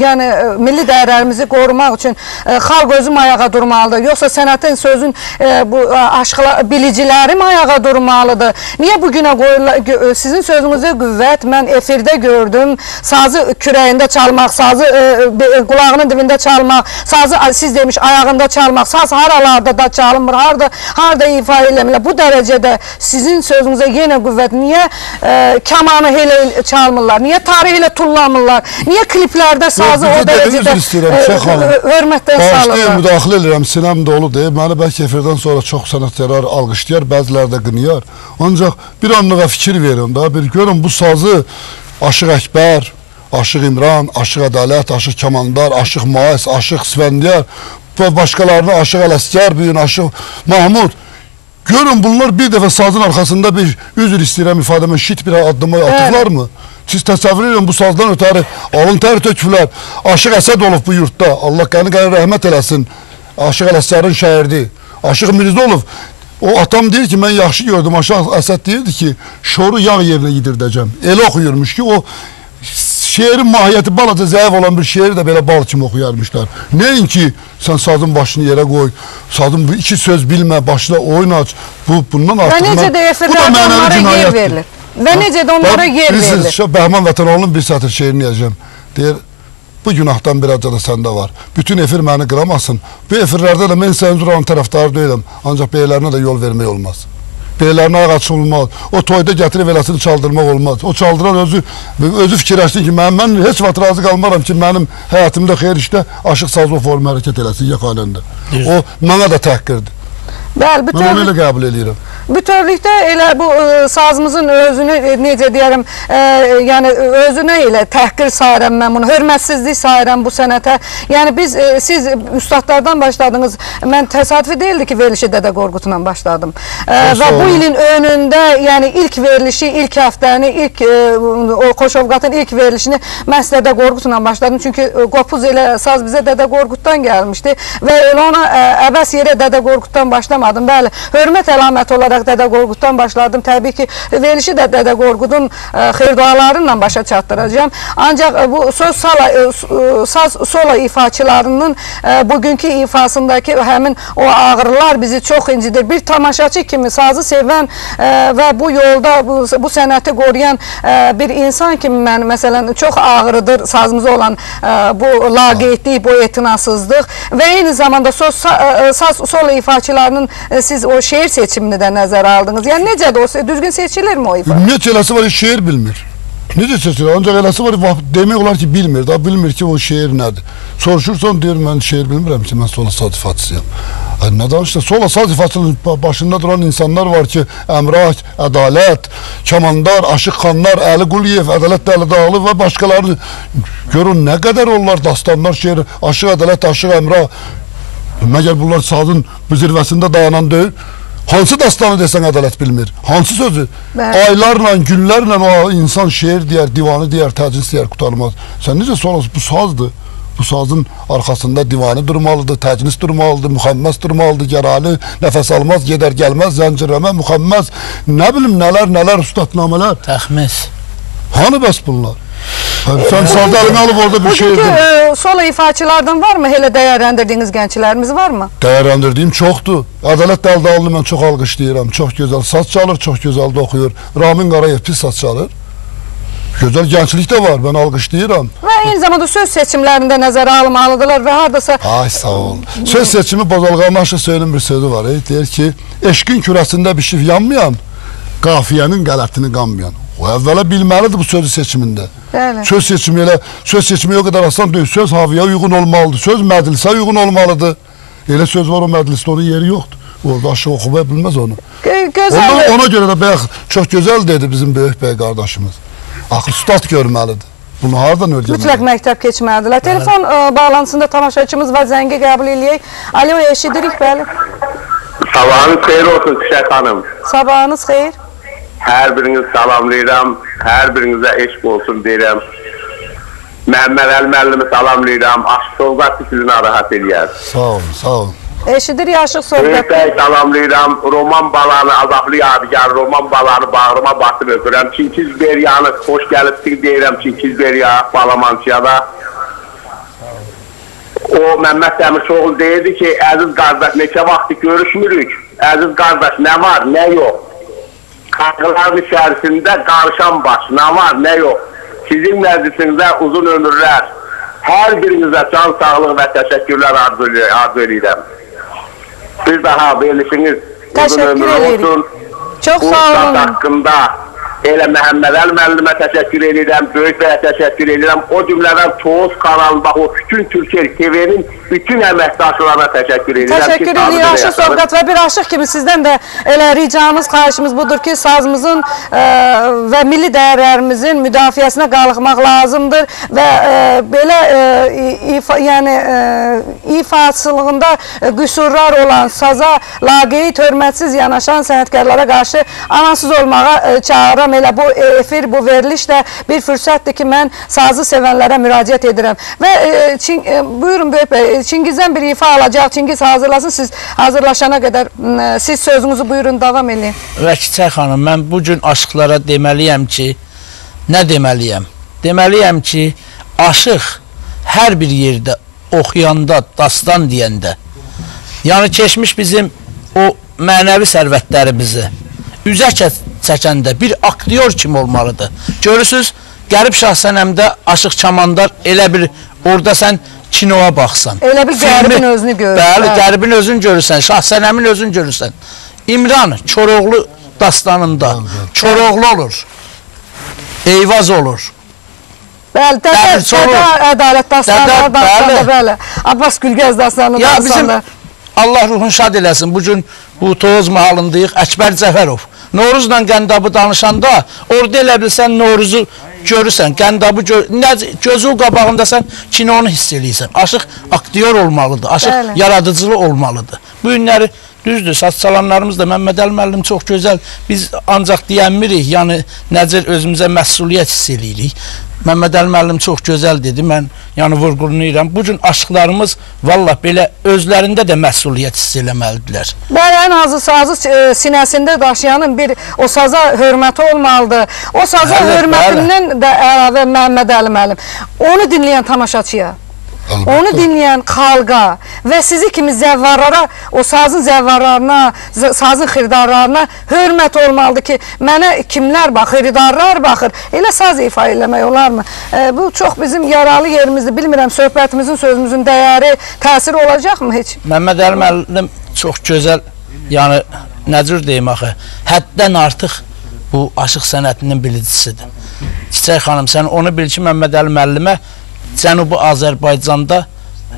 yəni milli dəyərlərimizi qorumaq üçün xalq özüm ayağa durmalıdır. Yoxsa sənətin, sözün bilicilərim ayağa durmalıdır. Niyə bugünə qoyurlar? Sizin sözünüzə qüvvət, mən efirdə gördüm. Sazı kürəyində çalmaq, sazı qulağının dibində çalmaq, sazı siz demiş ayağında çalmaq, saz haralarda da çalınmır, harada ifa eləmirlər. Bu dərəcədə sizin sözünüzə yenə qüvvət. Niyə kamanı elə çalmırlar? Niyə tarih ilə tullamırlar? Niyə kliplərdə sazı o dərəcədə hörmətdən salırlar? Müdaxilə edirəm, sinəm dolu deyib. Məni bəlkə efirdən sonra çox sənətkarlar alqışlayar, bəzilər də qınıyar. Ancaq bir anlığa fikir verin da, bir görün bu sazı Aşıq Əkbər, Aşıq İmran, Aşıq Ədalət, Aşıq Kamandar, Aşıq Mais, Aşıq Svəndiyar, başqalarını Aşıq Ələsgər, bir gün Aşıq Mahmud. Görün bunlar bir dəfə sazın arxasında bir üzr istəyirəm ifadəmə şit bir addımı atıqlar mı? Siz təsəvvür edin bu sazdan ötəri alın tər töküblər. Aşıq Əsəd olub bu yurtda. Allah qəni rəhmət eləsin. Aşıq Ələsgərin şəhərdi. Aşıq Mirzə olub. O atam deyir ki, mən yaxşı gördüm. Aşıq Əsəd deyirdi ki, şoru yağ yerinə yedirdəcəm. Elə oxuyurmuş ki, o şeirin mahiyyəti balaca zəif olan bir şeiri də belə bal kimi oxuyarmışlar. Nəinki sən sazın başını yerə qoy, sazın bu iki söz bilmə, başına oyun aç. Bundan artıq və necə də efirlərdə onlara yer verilir. Və necə də onlara yer verilir. Bəhman Vətənoğlu'nun bir satır şeirini yazıyorum. Deyir, bu günahdan birazca da səndə var. Bütün efir məni qıramasın. Bu efirlərdə də mən senzuranın tərəfdarı deyiləm. Ancaq beylərinə də yol vermək olmaz. Beylərinə ayaq açılmaz. O toyda gətirib eləsini çaldırmaq olmaz. O çaldıran özü fikirləşsin ki, mən heç vaxt razı qalmaram ki, mənim həyatımda xeyir işdə aşıq sazlı formu hərəkət eləsin yaxaləndə. O, mənə də təhqirdir. Bəli, mən onu elə qəbul edirəm. Bütövlükdə elə bu sazımızın özünü, necə deyərəm, yəni özünə elə təhqir sayıram mən bunu, hörmətsizlik sayıram bu sənətə. Yəni siz üstadlardan başladınız, mən təsadüfi deyildi ki, verilişi Dədə Qorqudla başladım. Və bu ilin önündə, yəni ilk verilişi, ilk həftəni, o Xoşovqatın ilk verilişini məhz Dədə Qorqudla başladım. Çünki qopuz elə saz bizə Dədə Qorquddan gəlmişdi və ona əbəs yerə Dədə Qorquddan başlamadım. Bəli, hörmət əlaməti olaraq Dədə Qorquddan başladım. Təbii ki, verilişi də Dədə Qorqudun xeyirdualarıyla başa çatdıracağım. Ancaq bu saz solo ifaçılarının bugünkü ifasındakı həmin o ağrılar bizi çox incidir. Bir tamaşaçı kimi sazı sevən və bu yolda bu sənəti qoruyan bir insan kimi mən, məsələn, çox ağrıdır sazımıza olan bu laqeydlik, bu etinasızlıq və eyni zamanda saz solo ifaçılarının siz o şeir seçimini də nəzərə aldınız. Yəni necədir o, düzgün seçilirmi o ifa? Ümumiyyətlə eləsi var ki, şeir bilmir. Necə seçilir? Ancaq eləsi var, demək olar ki, bilmir. Daha bilmir ki, o şeir nədir. Soruşursan, deyir, mən şeir bilmirəm ki, mən sola saz ifaçısıyam. Nə danışdı? Sola saz ifaçının başında duran insanlar var ki, Əmrah, Ədalət, Kamandar, Aşıq Xanlar, Əli Quliyev, Ədalət Dəlidağlı və başqaları. Görün, nə qədər onlar dastanlar şeiri, Aşıq Ədalət, Aşıq Əmrah. Məgər bunlar sazın bu zirvəsində dayanan deyil. Hansı dastanı desən ədalət bilmir? Hansı sözü? Aylarla, günlərlə o insan şeir deyər, divanı deyər, təcnis deyər, qutarmaz. Sən necə sorasın? Bu sazdır. Bu sazın arxasında divanı durmalıdır, təcnis durmalıdır, müxəmməs durmalıdır, gərali, nəfəs almaz, gedər gəlməz, zəncirləmə, müxəmməs, nə bilim, nələr, üstadnamələr. Təxmis. Hani bəs bunlar? Sən sazda əlini alıb orada bir şeir deyir. Bugünkü solo ifaçılardan varmı? Elə dəyərləndirdiyiniz gənclərimiz varmı? Dəyərləndirdiyim çoxdur. Ədalət Dəlidağlını mən çox alqışlayıram. Çox gözəl saz çalır, çox gözəl də oxuyur. Ramin Qarayev pis saz çalır. Gözəl gənclik də var, mən alqışlayıram. Və eyni zamanda söz seçimlərində nəzərə almalıdırlar və haradasa... Ay, sağ ol. Söz seçimi Bozalğanın Aşıq Söyünün bir sözü var. Deyir ki, eşqin kürəsində bir şey yanmayan, qafiyənin qələtini qanmayan. O əvvələ bilməlidir bu sözü seçimində. Bəli. Söz seçimi o qədər asan deyil. Söz havaya uyğun olmalıdır. Söz məclisə uyğun olmalıdır. Elə söz var o məclisdə, onun yeri yoxdur. Orada aşıq oxumaya bilməz onu. Ona görə də bəyək çox gözəl dedi bizim böyük bəy qardaşımız. Axı ustad görməlidir. Bunu haradan öyrənməlidir? Mütləq məktəb keçməlidirlər. Telefon bağlantısında tamaşaçımız var, zəngi qəbul eləyək. Alo, eşidirik, bəli. Sabahınız xeyir olsun Çiçək xanım. Sabahınız xeyir. Hər biriniz salamlayıram, hər birinizə eşq olsun deyirəm. Məhəmməd Əli müəllimi salamlayıram, Aşıq Sovqat sizi narahat eləyər. Sağ olun, sağ olun. Eşidirik Aşıq Sovqat. Böyük bəy salamlayıram, Roman balanı, azaflı yadigar, Roman balanı bağrıma basıb öpürəm. Çinkiz Beryanı, xoş gəlibsiniz deyirəm Çinkiz Berya, Balamançiyada. O Məmməd Dəmirçioğlu deyirdi ki, əziz qardaş, neçə vaxtı görüşmürük, əziz qardaş, nə var, nə yox. Qayğıların içərisində qarışan baş, nə var, nə yox. Sizin məclisinizdə uzun ömürlər, hər birinizə can sağlıq və təşəkkürlər arzu edirəm. Bir daha verilişiniz uzun ömür olsun. Çox sağ olun. Bu haqqında elə Məhəmməd Əli müəllimə təşəkkür edirəm, böyük bəyə təşəkkür edirəm. O cümlədən Toğuz kanalında o bütün Türkiyə TV-nin bütün əməkdaşlarına təşəkkür edirəm. Təşəkkür edirəm Aşıq Sovqat və bir aşıq kimi sizdən də elə ricamız, xahişimiz budur ki, sazımızın və milli dəyərlərimizin müdafiəsinə qalxmaq lazımdır və belə ifasılığında qüsurlar olan, saza laqeyd, hörmətsiz yanaşan sənətkarlara qarşı anasız olmağa çağıram. Elə bu efir, bu veriliş də bir fürsətdir ki, mən sazı sevənlərə müraciət edirəm. Və buyurun Böyük bəy, Çingizdən bir ifa alacaq, Çingiz hazırlasın, siz hazırlaşana qədər siz sözünüzü buyurun, davam edin. Və Çiçək xanım, mən bugün aşıqlara deməliyəm ki, nə deməliyəm? deməliyəm ki, aşıq hər bir yerdə oxuyanda, dastan deyəndə, yəni keçmiş bizim o mənəvi sərvətlərimizi üzə çəkəndə bir aktyor kimi olmalıdır. Görürsünüz, Qərib Şahsənəmdə Aşıq Çamandar elə bir orada sən kinoya baxsan. Elə bir Qəribin özünü görürsən. Bəli, Qəribin özünü görürsən, Şahsənəmin özünü görürsən. İmran Koroğlu dastanında Koroğlu olur, Eyvaz olur. Bəli, Dədə Ədalət dastanında, bəli. Abbas Gülgəz dastanında. Ya bizim Allah ruhunu şad eləsin, bugün bu Toğuz mahalındayıq, Əkbər Cəfərov. Novruzla Qəndabı danışanda, orada elə bilsən Novruzu görürsən, Qəndabı gözü qabağındasan, kinonu hiss eləyirsən. Aşıq aktyor olmalıdır, aşıq yaradıcılı olmalıdır. Bu günləri düzdür, saz çalanlarımız da Məmməd Əli müəllim çox gözəl, biz ancaq deyənmirik, yəni necə özümüzə məsuliyyət hiss eləyirik. Məmməd Əli müəllim çox gözəl dedi, mən yəni vurğulayıram. Bugün aşıqlarımız vallah belə özlərində də məsuliyyət hiss eləməlidirlər. Bəli, ən azı sazı sinəsində daşıyanın bir o saza hörməti olmalıdır. O saza hörmətindən də əlavə Məmməd Əli müəllim. Onu dinləyən tamaşaçıya, onu dinləyən xalqa və sizi kimi zəvvarlara, o sazın zəvvarlarına, sazın xiridarlarına hörmət olmalıdır ki, mənə kimlər baxır, xiridarlar baxır, elə saz ifa eləmək olarmı? Bu çox bizim yaralı yerimizdir, bilmirəm, söhbətimizin, sözümüzün dəyəri, təsiri olacaqmı heç? Məmməd Əli müəllim çox gözəl, yəni, nəcür deyim axı, həddən artıq bu aşıq sənətinin bilicisidir. Çiçək xanım, sən onu bil ki, Məmməd Əli müəllimə Cənubi Azərbaycanda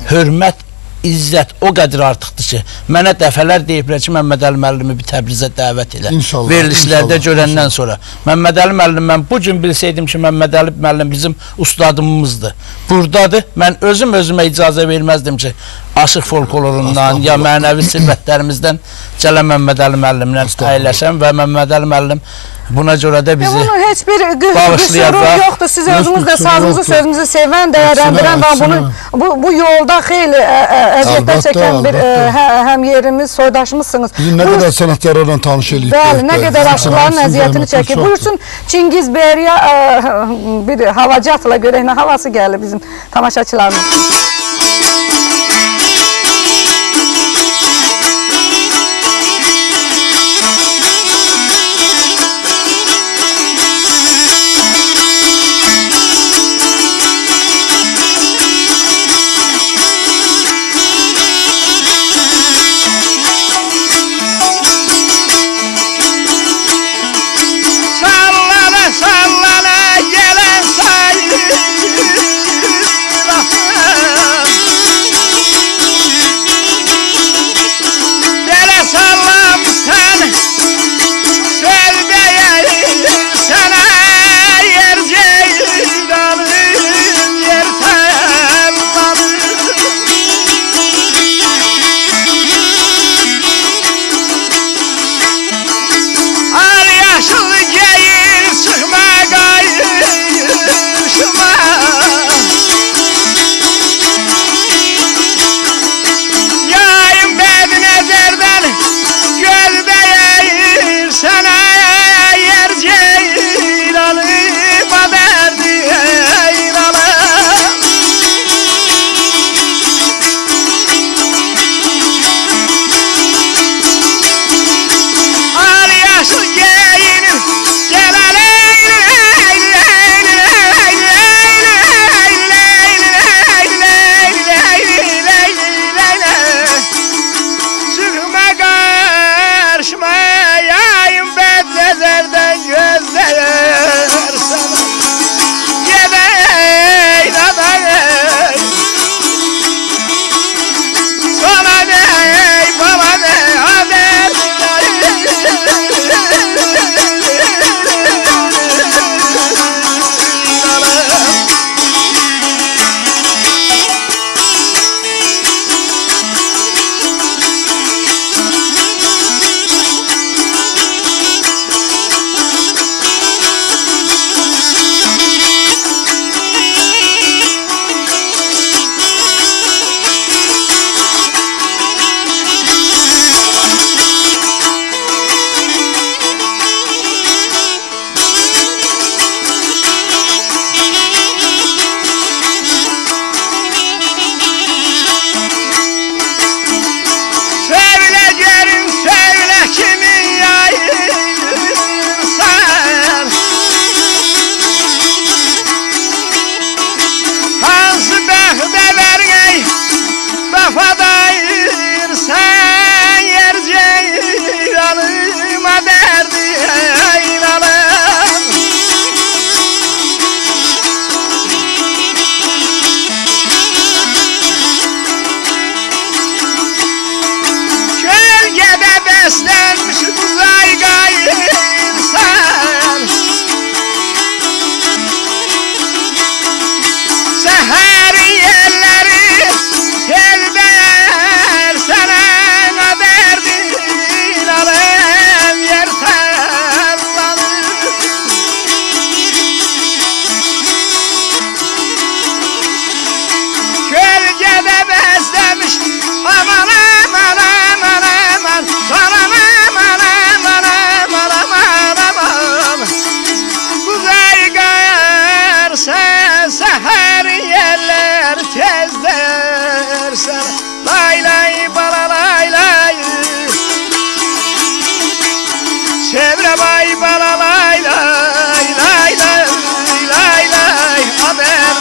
hörmət, izzət o qədər artıqdır ki, mənə dəfələr deyiblər ki, Məmməd Əli müəllimi bir Təbrizə dəvət elə. Verilişlərdə görəndən sonra. Məmməd Əli müəllim, mən bugün bilsəydim ki, Məmməd Əli müəllim bizim ustadımızdır. Buradadır, mən özümə icazə verməzdim ki, aşıq folklorundan ya mənəvi sirvətlərimizdən gələn Məmməd Əli müəllimlə əyləşəm və Məmməd Əli müəllim buna görə də bizi bunun heç bir qüsuru yoxdur. Siz özünüz də sazınızı, sözünüzü sevən, dəyərləndirən və bu yolda xeyli əziyyətlər çəkən bir həm yerimiz, soydaşımızsınız. Bizim nə qədər sənətkarlarla tanış eləyib. Bəli, nə qədər aşıqların əziyyətini çəkib. Buyursun, Çingiz Bəyriyə bir havacatla görək nə havası gəlir bizim tamaşaçılarımız. vay bala lay lay lay lay lay lay haber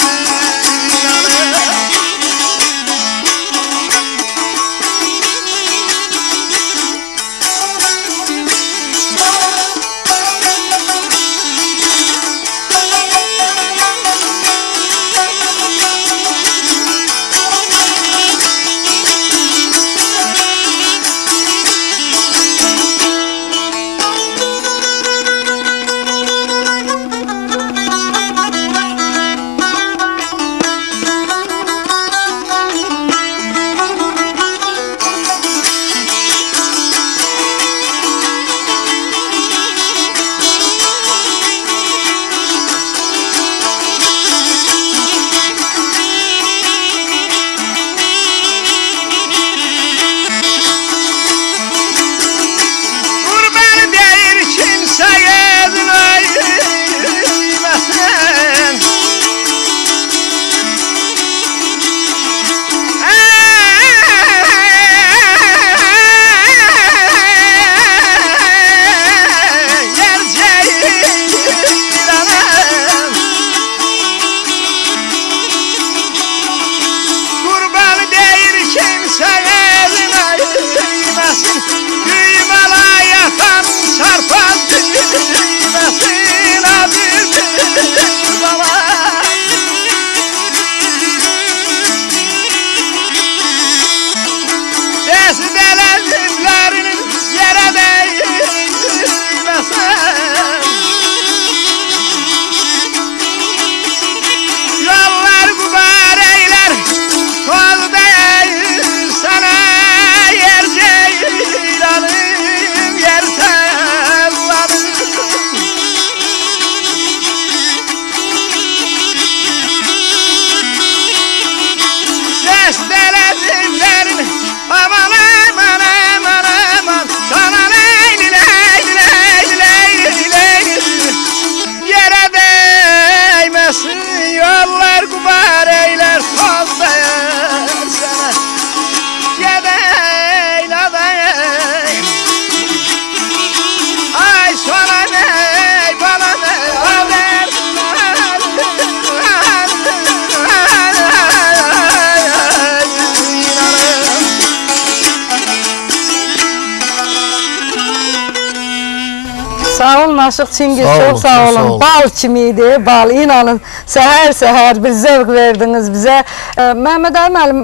Sağ olun Aşıq Çingiz, çok sağ olun. Bal kimiydi, bal. İnanın, səhər-səhər bir zevk verdiniz bizə. Məhəmməd Əli müəllim,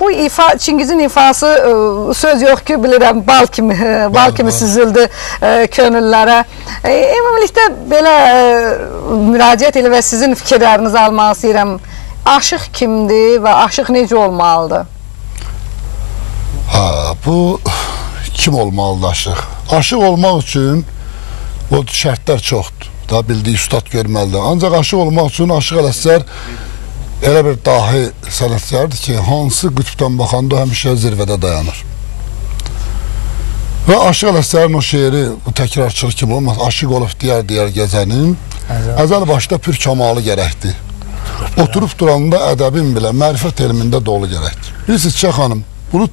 bu Çingizin ifası söz yox ki, bilirəm, bal kimi süzüldü könüllərə. Ümumilikdə belə müraciət elə və sizin fikirlərinizi almaq istəyirəm. Aşıq kimdir və aşıq necə olmalıdır? Bu kim olmalıdır aşıq? Aşıq olmaq üçün o şərtlər çoxdur. Daha bildiyi üstad görməlidir. Ancaq aşıq olmaq üçün Aşıq Ələsgər elə bir dahi sənətkardır ki, hansı qütbdən baxanda həmişə zirvədə dayanır. Və Aşıq Ələsgərin o şeiri, bu təkrarçılıq kimi olmaz, aşıq olub diyar-diyar gəzənin, əzəl başda pür kamalı gərəkdir. Oturub duranda ədəbin belə, mərifət elmində dolu gərəkdir. Bilirsiniz Çiçək xanım, bunu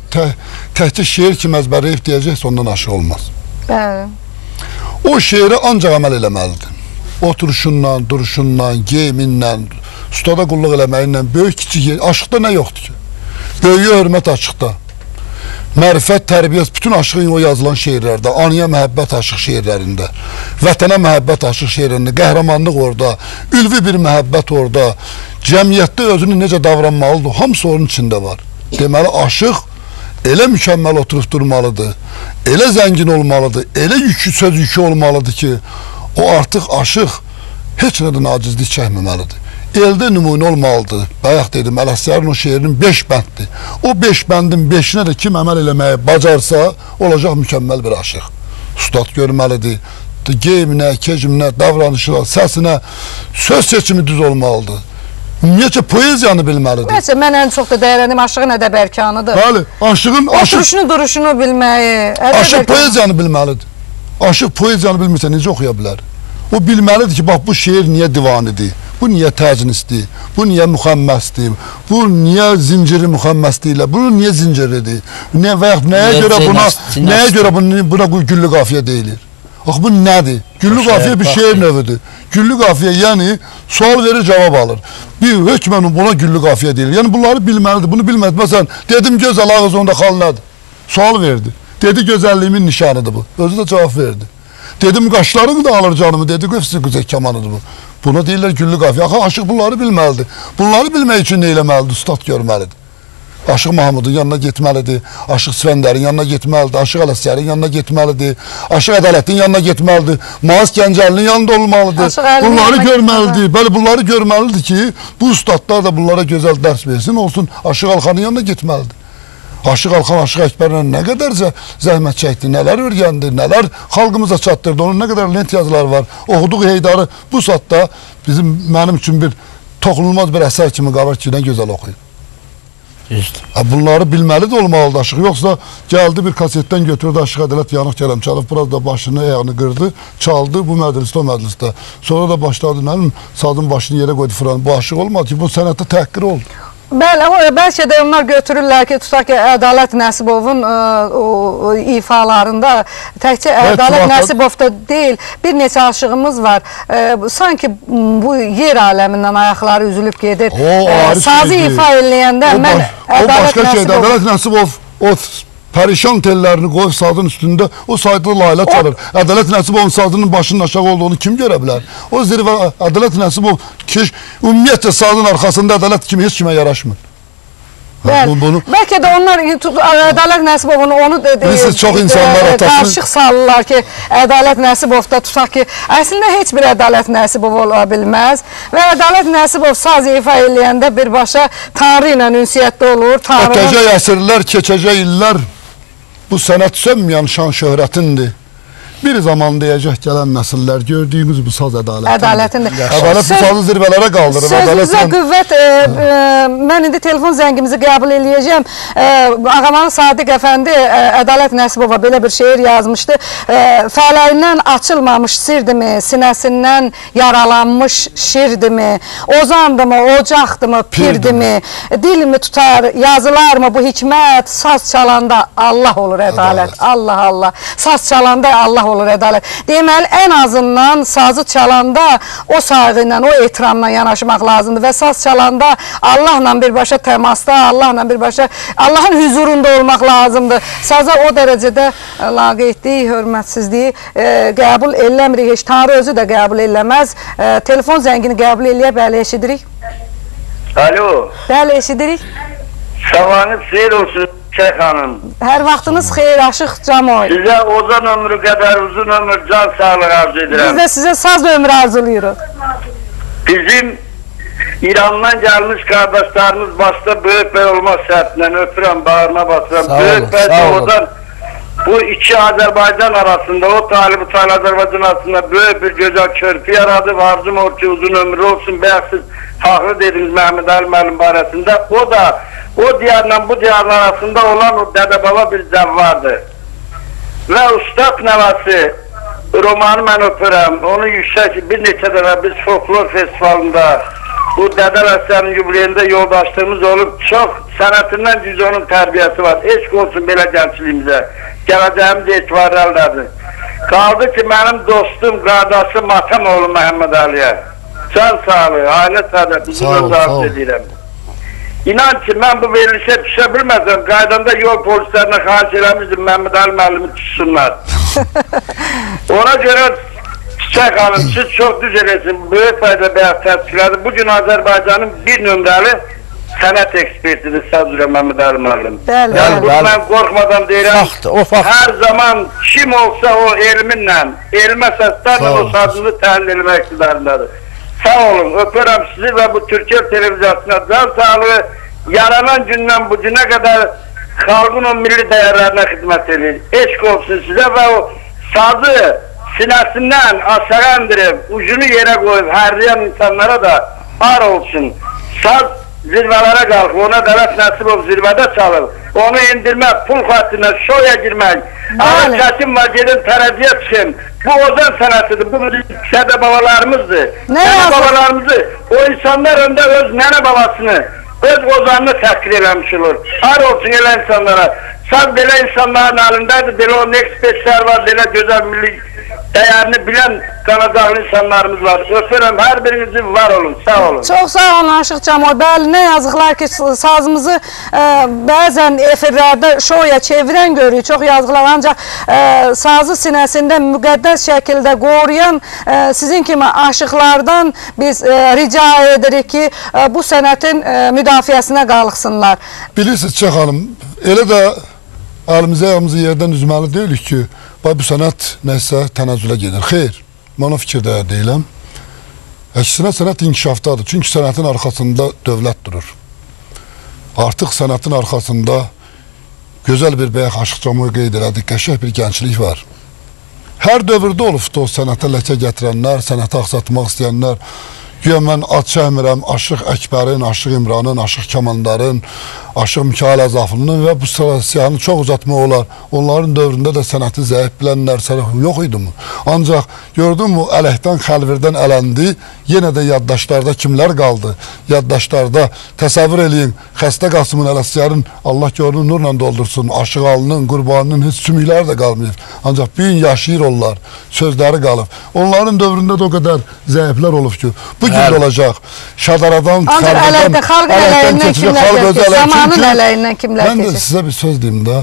təhcə şeir kimi əzbərləyib deyəcəksə ondan aşıq olmaz. Bəli. O şeiri ancaq əməl eləməlidir. Oturuşundan, duruşundan, geyiminlə, ustada qulluq eləməklə, böyük kiçik, aşıqda nə yoxdur ki? Böyüyə hörmət aşıqda. Mərifət, tərbiyyət, bütün aşığın o yazılan şeirlərdə, anıya məhəbbət aşıq şeirlərində, vətənə məhəbbət aşıq şeirlərində, qəhrəmanlıq orada, ülvi bir məhəbbət orada, cəmiyyətdə özünü necə davranmalıdır, hamısı onun içində var. Deməli, aşıq elə mükəmməl oturub durmalıdır, elə zəngin olmalıdır, elə söz yükü olmalıdır ki, o artıq aşıq heç nədən acizlik çəkməməlidir. Elde nümunə olmalıdır. Bayaq dedim, Ələsgərin o şeirinin 5 bənddir. O 5 bəndin 5-nə də kim əməl eləməyi bacarsa, olacaq mükəmməl bir aşıq. Ustad görməlidir, geyiminə, keciminə, davranışına, səsinə, söz seçimi düz olmalıdır. Ümumiyyətcə poeziyanı bilməlidir. Məsələn, mən ən çox da dəyərləndim aşığın ədəb ərkanıdır. Bəli, aşığın... Oturuşunu, duruşunu bilməyi, aşıq poeziyanı bilməlidir. Aşıq poeziyanı bilmirsə necə oxuya bilər? O bilməlidir ki, bax bu şeir niyə divanidir, bu niyə təcnisdir, bu niyə müxəmməsdir, bu niyə zinciri müxəmməsdir, bu niyə zinciridir, və yaxud nəyə görə buna güllü qafiyə deyilir? Bax bu nədir? Güllü qafiyə bir şeir növüdür. Güllü qafiyə yəni sual verir, cavab alır. Bir hökmən buna güllü qafiyə deyilir. Yəni bunları bilməlidir. Bunu bilmədi. Məsələn, dedim gözəl ağız onda xal nədir? Sual verdi. Dedi gözəlliyimin nişanıdır bu. Özü də cavab verdi. Dedim qaşlarını da alır canımı. Dedi qıfsı qüzək kamanıdır bu. Buna deyirlər güllü qafiyə. Axı aşıq bunları bilməlidir. Bunları bilmək üçün nə eləməlidir? Ustad görməlidir. Aşıq Mahmudun yanına getməlidir, Aşıq Sivəndərin yanına getməlidir, Aşıq Ələsgərin yanına getməlidir, Aşıq Ədalətin yanına getməlidir, Maaz Gəncəlinin yanında olmalıdır. Bunları görməlidir. Bəli, bunları görməlidir ki, bu ustadlar da bunlara gözəl dərs versin, olsun Aşıq Alxanın yanına getməlidir. Aşıq Alxan, Aşıq Əkbərlə nə qədər zəhmət çəkdi, nələr öyrəndi, nələr xalqımıza çatdırdı, onun nə qədər lent yazıları var. Oxuduq Heydarı bu saatda mənim üçün bir toxunulmaz bir əsər kimi qalır ki, nə gözəl oxuyub. Bunları bilməli də olmalıdır aşıq. Yoxsa gəldi bir kasetdən götürdü Aşıq Ədalət Yanıq Kərəm çalıb, biraz da başını, ayağını qırdı, çaldı bu məclisdə, o məclisdə. Sonra da başladı, nəlim, sazın başını yerə qoydu Fıran. Bu aşıq olmadı ki, bu sənətdə təhqir oldu. Bəli, bəlkə də onlar götürürlər ki, tutaq ki, Ədalət Nəsibovun ifalarında təkcə Ədalət Nəsibovda deyil, bir neçə aşığımız var. Sanki bu yer aləmindən ayaqları üzülüb gedir. Sazı ifa eləyəndə mən Ədalət Nəsibov... Ədalət Nəsibov o pərişan tellərini qoyub sazın üstündə o sayıqlı layla çalır. Ədalət Nəsibovun sazının başının aşağı olduğunu kim görə bilər? O zirvə Ədalət Nəsibov ki, ümumiyyətlə sazın arxasında Ədalət kimi heç kimə yaraşmır. Bəlkə də onlar Ədalət Nəsibovun onu qarışıq salırlar ki, Ədalət Nəsibovda tutaq ki, əslində heç bir Ədalət Nəsibov ola bilməz və Ədalət Nəsibov saz ifa eləyəndə birbaşa Tanrı ilə ünsiyyətdə olur. Ötəcək əsrlər, keçəcək illər, bu sənət sönməyən şan şöhrətindir. Bir zaman deyəcək gələn nəsillər, gördüyümüz bu saz ədalətindir. Ədalət bu sazı zirvələrə qaldırır. Sözünüzə qüvvət, mən indi telefon zəngimizi qəbul eləyəcəm. Ağamanı Sadiq Əfəndi Ədalət Nəsibova belə bir şeir yazmışdı. Fələyindən açılmamış sirdimi, sinəsindən yaralanmış şirdimi, ozandımı, ocaqdımı, pirdimi, dilimi tutar, yazılarmı bu hikmət, saz çalanda Allah olur ədalət. Allah, Allah. Saz çalanda Allah olur ədalət. Deməli, ən azından sazı çalanda o sayğı ilə, o ehtiramla yanaşmaq lazımdır və saz çalanda Allahla birbaşa təmasda, Allahla birbaşa, Allahın hüzurunda olmaq lazımdır. Saza o dərəcədə laqeydlik, hörmətsizliyi qəbul eləmirik, heç Tanrı özü də qəbul eləməz. Telefon zəngini qəbul eləyə, bəli, eşidirik. Alo. Bəli, eşidirik. Sabahınız xeyir olsun Şeyh Hanım. Hər vaxtınız xeyir, Aşıq Camoy. Sizə ozan ömrü qədər uzun ömür, can sağlığı arzu edirəm. Biz də sizə saz ömrü arzulayırıq. Bizim İrandan gəlmiş qardaşlarımız başda böyük bəy olmaq şərtindən öpürəm, bağırma basıram. Böyük bəy də oradan bu iki Azərbaycan arasında, o Talib-i Azərbaycan arasında böyük bir gözəl körpü yaradı. Arzum o ki uzun ömrü olsun, bəxsiz fəxri dediniz Məhəmməd Əli müəllim barəsində. O da o diyarla bu diyarın arasında olan o dədə-baba bir cəvvardır. Və ustad nəvəsi romanı mən öpürəm. Onu yüksək bir neçə dəfə biz folklor festivalında bu Dədə Vəslənin yubileyində yoldaşlığımız olub. Çox sənətindən cüz onun tərbiyəsi var. Eşq olsun belə gəncliyimizə. Gələcəyimiz etibarlardır. Qaldı ki, mənim dostum, qardaşım Matamoğlu Məhəmməd Əliyə. Can sağlığı, ailə sədəti, bunu arzu edirəm. İnan ki, mən bu verilişə düşə bilməzəm. Qaydanda yol polislərinə xahiş eləmişdim, Məhəmməd Əli müəllimi tutsunlar. Ona görə Çiçək Hanım, siz çox düz eləsin, böyük fayda bəyək təsdiqlədi. Bugün Azərbaycanın bir nömrəli sənət ekspertidir Saz üzrə Məhəmməd Əli müəllim. Yəni, bunu mən qorxmadan deyirəm, hər zaman kim olsa o elminlə, elmə səslərlə o sazını təhlil eləmək iqtidarındadır. Sağ olun, öpürəm sizi və bu Türkiyə televiziyasına can sağlığı yaranan gündən bu günə qədər xalqın o milli dəyərlərinə xidmət edir. Eşq olsun sizə və o sazı sinəsindən aşağı endirib, ucunu yerə qoyub, hərləyən insanlara da ar olsun. Saz zirvələrə qalxıb, ona Ədalət Nəsibov zirvədə çalır. Onu indirmək, pul xatirinə, şoya girmək, ağır çəkim var, gedin tərəziyə çıxın. Bu ozan sənətidir, bu dədə babalarımızdır. Nənə babalarımızı, o insanlar öndə öz nənə babasını, öz ozanını təhqir eləmiş olur. Ar olsun elə insanlara. Saz belə insanların əlindədir, belə o ekspertlər var, belə gözəl milli Dəyərini bilən qanacaqlı insanlarımız var. Öpürəm, hər birinizi var olun, sağ olun. Çox sağ olun Aşıq Cəmal. Bəli, nə yazıqlar ki, sazımızı bəzən efirlərdə şoya çevirən görürük, çox yazıqlar. Ancaq sazı sinəsində müqəddəs şəkildə qoruyan sizin kimi aşıqlardan biz rica edirik ki, bu sənətin müdafiəsinə qalxsınlar. Bilirsiniz Çiçək xanım, elə də əlimizə ayağımızı yerdən üzməli deyilik ki, bu sənət nəsə tənəzzülə gedir. Xeyr, mən o fikirdə deyiləm. Əksinə sənət inkişafdadır. Çünki sənətin arxasında dövlət durur. Artıq sənətin arxasında gözəl bir bəyək Aşıq Cəmal qeyd elədik, qəşəng bir gənclik var. Hər dövrdə olubdu o sənətə ləkə gətirənlər, sənəti axsatmaq istəyənlər. Güya mən ad çəkmirəm, Aşıq Əkbərin, Aşıq İmranın, Aşıq Kamandarın, Aşıq Mikail Azaflının və bu siyahını çox uzatmaq olar. Onların dövründə də sənəti zəif bilənlər yox idi mi? Ancaq gördün mü, ələkdən, xəlvirdən ələndi, yenə də yaddaşlarda kimlər qaldı? Yaddaşlarda təsəvvür eləyin, Xəstə Qasımın, Ələsgərin, Allah görünür nurla doldursun, Aşıq Alının, Qurbanının heç sümükləri də qalmayıb. Ancaq bir gün yaşayır onlar, sözləri qalıb. Onların dövründə də o qədər zəiflər olub ki, bu gün olacaq. Şadaradan, xəlqdən keçəcək, zamanın ələyindən kimlər keçir? Mən də sizə bir söz deyim də,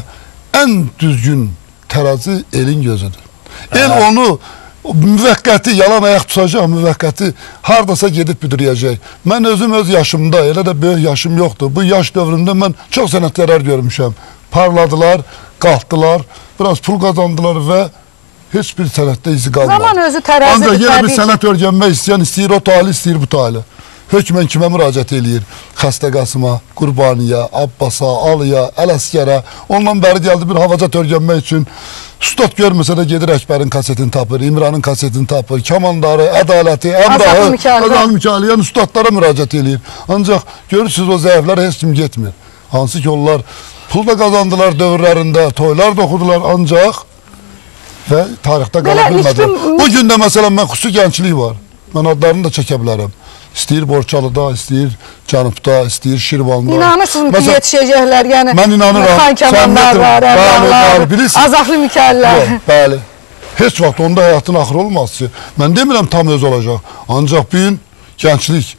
ən düzgün tərəzi elin gözüdür. El onu müvəqqəti, yalan ayaq tutacaq, müvəqqəti haradasa gedib büdürəyəcək. Mən özüm öz yaşımda, elə də böyük yaşım yoxdur. Bu yaş dövrümdə mən çox sənətkərlər görmüşəm. Parladılar, qalxdılar, biraz pul qazandılar və heç bir sənətdə izi qalmadı. Zaman özü tərəzidir. Ancaq yenə bir sənət öyrənmək istəyən istəyir o tali, istəyir bu tali. Hökmən kimə müraciət eləyir? Xəstə Qasıma, Qurbaniyə, Abbasa, Alıya, Ələsgərə. Ondan bəri gəldi bir havacat öyrənmək üçün. Ustad görməsə də gedir Əkbərin kasetini tapır, İmranın kasetini tapır, Kamandarı, Ədaləti, Əmrahı, Azal Mikail, yəni ustadlara müraciət eləyir. Ancaq görürsünüz o zəiflərə heç kim getmir. Hansı ki onlar pul da qazandılar dövrlərində, toylar da oxudular ancaq və tarixdə qala bilmədilər. Bugün də məsələn mən xüsusi gənclik var. Mən adlarını da çəkə bilərəm. İstəyir Borçalıda, istəyir Cənubda, istəyir Şirvanda. İnanırsınız ki, yetişəcəklər, yəni mən inanıram. Xan Kamanlar var, Əmrahlar, Azaflı Mikaillər. Bəli, heç vaxt onda həyatın axırı olmaz ki. Mən demirəm tam öz olacaq. Ancaq bir gün gənclik.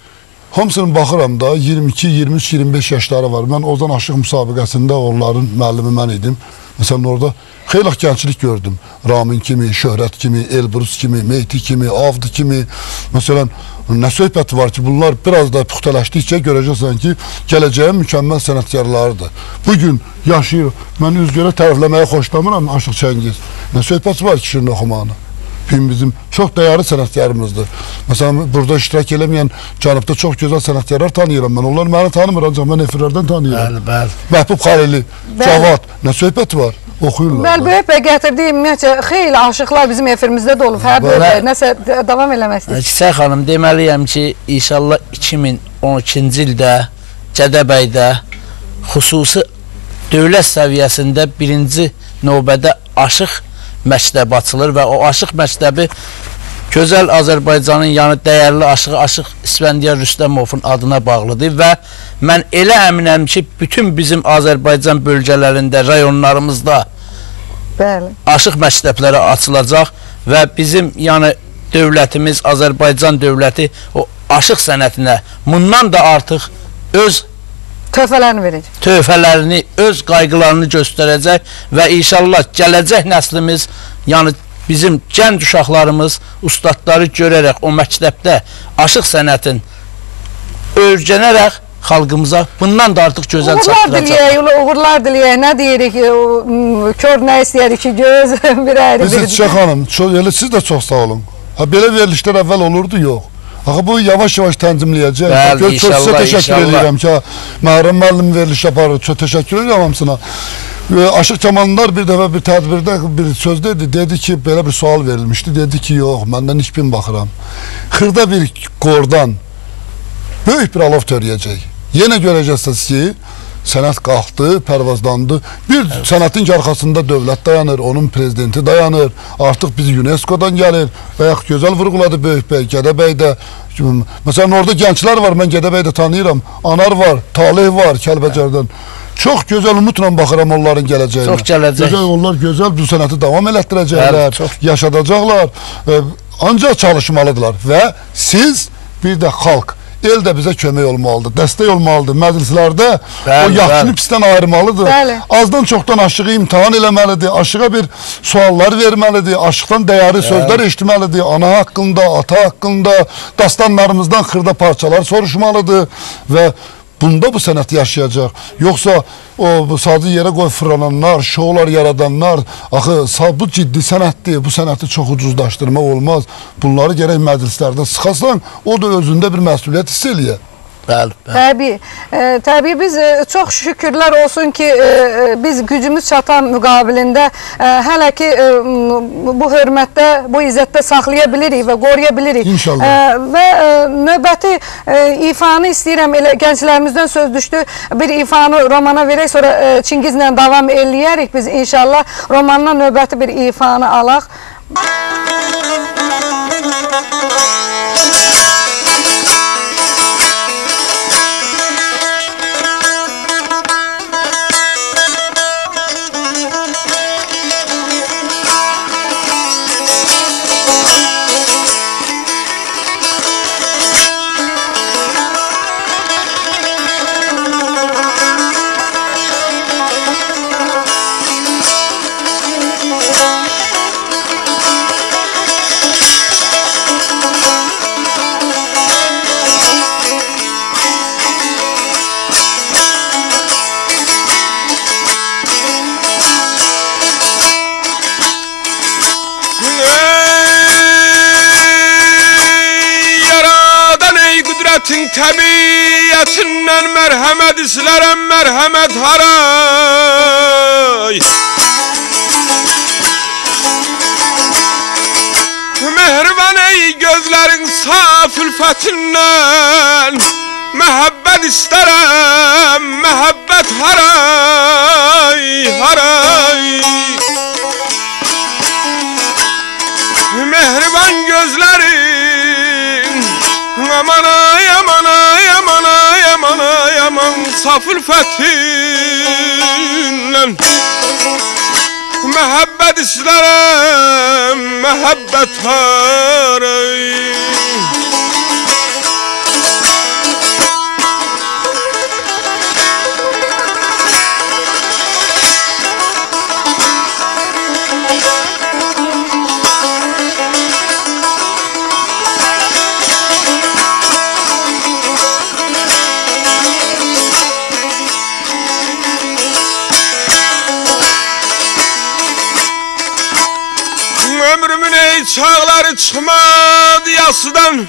Hamısının baxıram da 22, 23, 25 yaşları var. Mən Ozan Aşıq müsabiqəsində onların müəllimi mən idim. Məsələn orada xeyli gənclik gördüm. Ramin kimi, Şöhrət kimi, Elbrus kimi, Meyti kimi, Avdı kimi. Məsələn, nə söhbəti var ki, bunlar biraz da puxtələşdikcə görəcəksən ki, gələcəyin mükəmməl sənətkarlarıdır. Bugün yaşayır, mən üz görə tərifləməyə xoşlamıram Aşıq Çəngiz. Nə söhbəti var ki, şirin oxumağını? Bizim çox dəyərli sənətkarımızdır. Məsələn, burada iştirak eləməyən Cənubda çox gözəl sənətkarlar tanıyıram mən. Onlar məni tanımır, ancaq mən efirlərdən tanıyıram. Məhbub Xalili, Cavad, nə söhbəti var? Oxuyurlar. Bəli, böyük bəy gətirdiyi ümumiyyətcə xeyli aşıqlar bizim efirimizdə də olub. Hər böyük bəy, nəsə davam eləmək istəyir. Çiçək xanım, deməliyəm ki, inşallah 2012-ci ildə Gədəbəydə xüsusi dövlət səviyyəsində birinci növbədə aşıq məktəbi açılır və o aşıq məktəbi gözəl Azərbaycanın yəni dəyərli aşığı Aşıq İsfəndiyar Rüstəmovun adına bağlıdır və mən elə əminəm ki, bütün bizim Azərbaycan bölgələrində, rayonlarımızda aşıq məktəbləri açılacaq və bizim yəni dövlətimiz, Azərbaycan dövləti o aşıq sənətinə bundan da artıq öz töhfələrini verəcək. Töhfələrini, öz qayğılarını göstərəcək və inşallah gələcək nəslimiz, yəni bizim gənc uşaqlarımız ustadları görərək o məktəbdə aşıq sənətin öyrənərək xalqımıza bundan da artıq gözəl çatdıracaq. Uğurlar diləyək, nə deyirik, kör nə istəyirik ki, göz bir ayrı bir. Çiçək xanım, siz də çox sağ olun. Belə verilişlər əvvəl olurdu, yox. Axı bu yavaş-yavaş tənzimləyəcək. Bəli, inşallah, təşəkkür edirəm ki, Məhrəm müəllim veriliş aparır. Çox təşəkkür edirəm hamısına. Aşıq Kamanlar bir dəfə bir tədbirdə bir söz dedi ki, belə bir sual verilmişdi. Dedi ki, yox, məndən hiçbir baxıram. Xırda bir qordan böyük bir alov törəyəcək. Yenə görəcəksiniz ki, sənət qalxdı, pərvazlandı. Bir sənətin arxasında dövlət dayanır, onun prezidenti dayanır. Artıq biz UNESCO-dan gəlir. Bayaq gözəl vurğuladı Böyük bəy, Gədəbəydə. Məsələn, orada gənclər var, mən Gədəbəydə tanıyıram. Anar var, Talih var, Kəlbəcərdən. Çox gözəl umudla baxıram onların gələcəyinə. Çox gələcək. Gözəl, onlar gözəl bu sənəti davam elətdirəcəklər, yaşadacaqlar. Ancaq çalışmalıdırlar və siz bir də xalq, el də bizə kömək olmalıdır, dəstək olmalıdır. Məclislərdə o yaxşını pisdən ayırmalıdır. Azdan çoxdan aşığı imtahan eləməlidir, aşığa bir suallar verməlidir, aşıqdan dəyərli sözlər eşitməlidir, ana haqqında, ata haqqında, dastanlarımızdan xırda parçalar soruşmalıdır və bunda bu sənət yaşayacaq. Yoxsa o sazı yerə qoy fırlananlar, şoular yaradanlar, axı bu ciddi sənətdir, bu sənəti çox ucuzlaşdırmaq olmaz. Bunları gərək məclislərdə sıxasan, o da özündə bir məsuliyyət hiss eləyər. Təbii biz çox şükürlər olsun ki biz gücümüz çatan müqabilində hələ ki bu hörmətdə, bu izzətdə saxlaya bilirik və qoruya bilirik. İnşallah. Və növbəti ifanı istəyirəm, elə gənclərimizdən söz düşdü, bir ifanı romana verək, sonra Çingizlə davam eləyərik biz inşallah. Romandan növbəti bir ifanı alaq. Təbiyyətindən mərhəmət izlərəm, mərhəmət haray. Mehriban ey gözlərin saf ülfətindən, məhəbbət istərəm, məhəbbət haray, haray. Mehriban gözlərin, aman ay, aman ay, aman ay, aman ay, aman saf ülfətindən məhəbbət istərəm, məhəbbət haray. Ömrümün ey çağları çıxmadı yasıdan,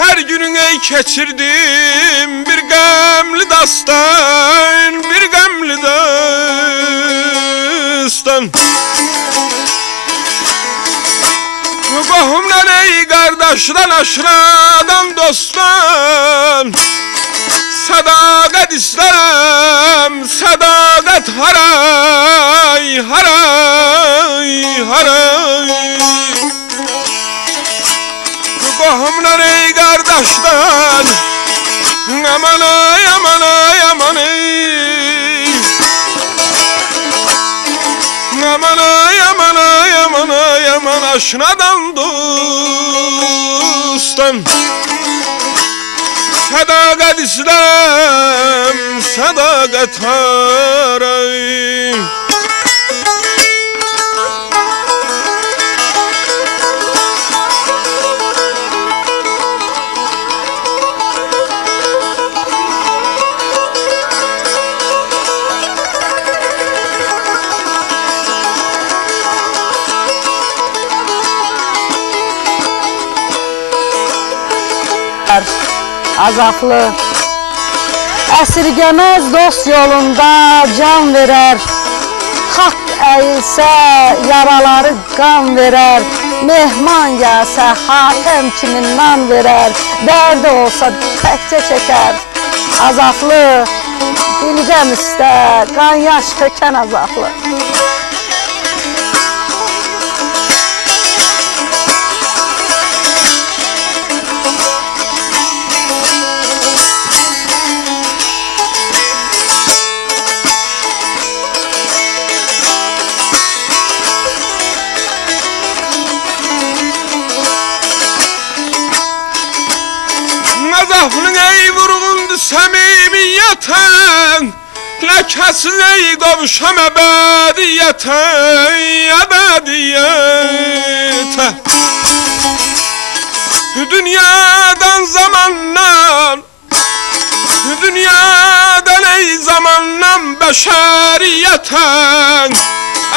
hər günün ey keçirdim bir qəmli dastan, bir qəmli dastan. Qohumdan ey qardaşdan, aşradan, dostdan, sədaqət istərəm, sədaqət haray, haray, haray. Qohumdan ey qardaşdan, aman ay, aman ay, aman ey. Aman ay, aman ay, aman ay, aman aşnadan, dostdan. Sədaqət istərəm, sədaqət haray. Azaflı əsirgəməz dost yolunda can verər, haqq əyilsə yaraları qan verər, mehman gəlsə hatəm kimindən verər, dərdi olsa təkcə çəkər. Azaflı dilgəm üstə qan yaş tökən azaflı. səmimiyyətən ləkəsiz ey qovuşam əbədiyyətə, əbədiyyətə. Dünyadan zamandan, dünyadan ey zamandan bəşəriyyətən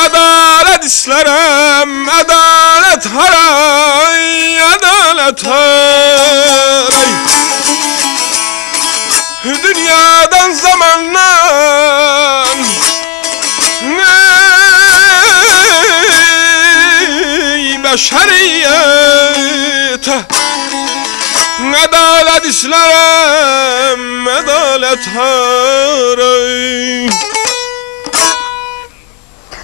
ədalət istərəm, ədalət haray, ədalət haray. Dünyadan zamandan ey bəşəriyyətə ədalət istərəm, ədalət haray.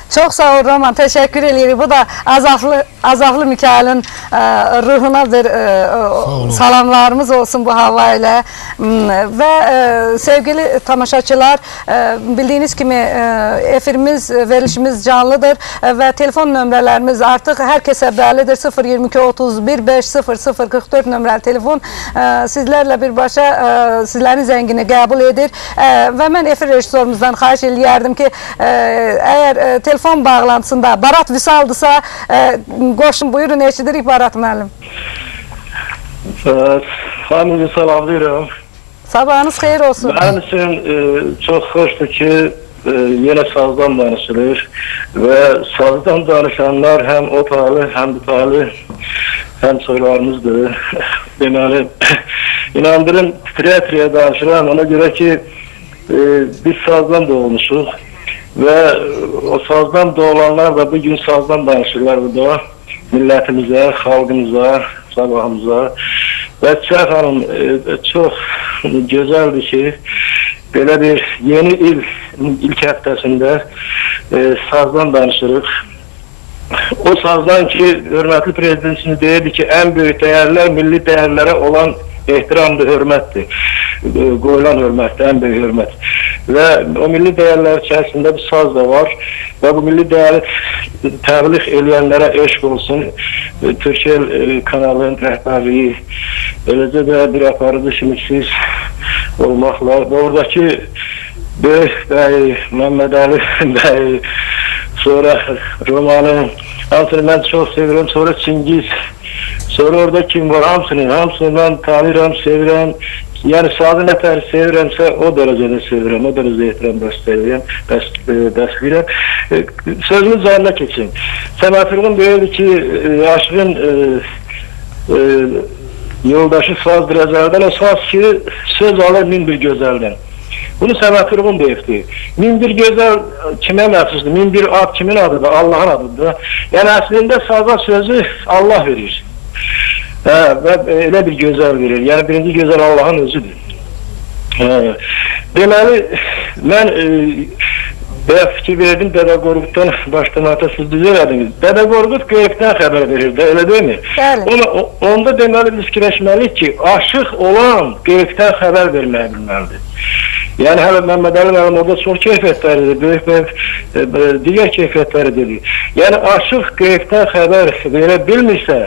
Çox sağ ol Roman, təşəkkür edirik. Bu da Azaflı Mikailin ruhuna bir salamlarımız olsun bu hava ilə. Və sevgili tamaşaçılar, bildiyiniz kimi efirimiz, verilişimiz canlıdır və telefon nömrələrimiz artıq hər kəsə bəllidir. 022 31 500 44 nömrəli telefon sizlərlə birbaşa sizlərin zəngini qəbul edir. Və mən efir rejissorumuzdan xahiş eləyərdim ki, əgər telefon bağlantısında Barat Vüsaldırsa, qoşun, buyurun, eşidirik Barat müəllim. Hamınızı salamlayıram. Sabahınız xeyir olsun. Mənim üçün çox xoşdur ki, yenə sazdan danışılır və sazdan danışanlar həm o tali, həm bu tali, həm soylarımızdır. Deməli, inandırın, titrəyə danışıram, ona görə ki, biz sazdan doğmuşuq. Və o sazdan doğulanlar da bugün sazdan danışırlar burada, millətimizə, xalqımıza, sabahımıza. Və Çiçək xanım, çox gözəldir ki, belə bir yeni ilk həftəsində sazdan danışırıq. O sazdan ki, hörmətli prezidentimiz deyirdi ki, ən böyük dəyərlər milli dəyərlərə olan ehtiramdır, hörmətdir. Qoyulan hörmətdir, ən böyük hörmət. Və o milli dəyərlər içərisində bir saz da var və bu milli dəyəri təbliğ eləyənlərə eşq olsun. Türkiye kanalının rəhbərliyi, eləcə də bir aparıcı şimiksiz olmaqla və oradakı Böyük bəy, Məhəmməd Ali bəy, sonra Romanı, hamısını mən çox sevirəm, sonra Çingiz, sonra orada kim var, hamısını mən tanıyıram, sevirəm. Yəni sazı nətəri sevirəmsə o dərəcədə sevirəm, o dərəcədə ehtiram bəsləyirəm. Sözümün canına keçin. Səməfirqin deyildi ki, aşığın yoldaşı sazdır əzəldən, o saz ki, söz alır min bir gözəldən. Bunu Səməfirqin deyibdi. Min bir gözəl kimə məxsusdur, min bir ad kimin adıdır, Allahın adıdır. Yəni əslində saza sözü Allah verir. Və elə bir gözəl verir. Yəni birinci gözəl Allahın özüdür. Deməli, mən fikir verdim, Dədə Qorquddan başlamaqda siz düzələdiniz. Dədə Qorqud qeybdən xəbər verir də, elə deyil mi? Onda deməli biz fikirləşməliyik ki, aşıq olan qeybdən xəbər verməyə bilməlidir. Yəni hələ Məhəmməd Ali müəllim orada çox keyfiyyətləridir, böyük digər keyfiyyətləridir. Yəni aşıq qeybdən xəbər verə bilmirsə,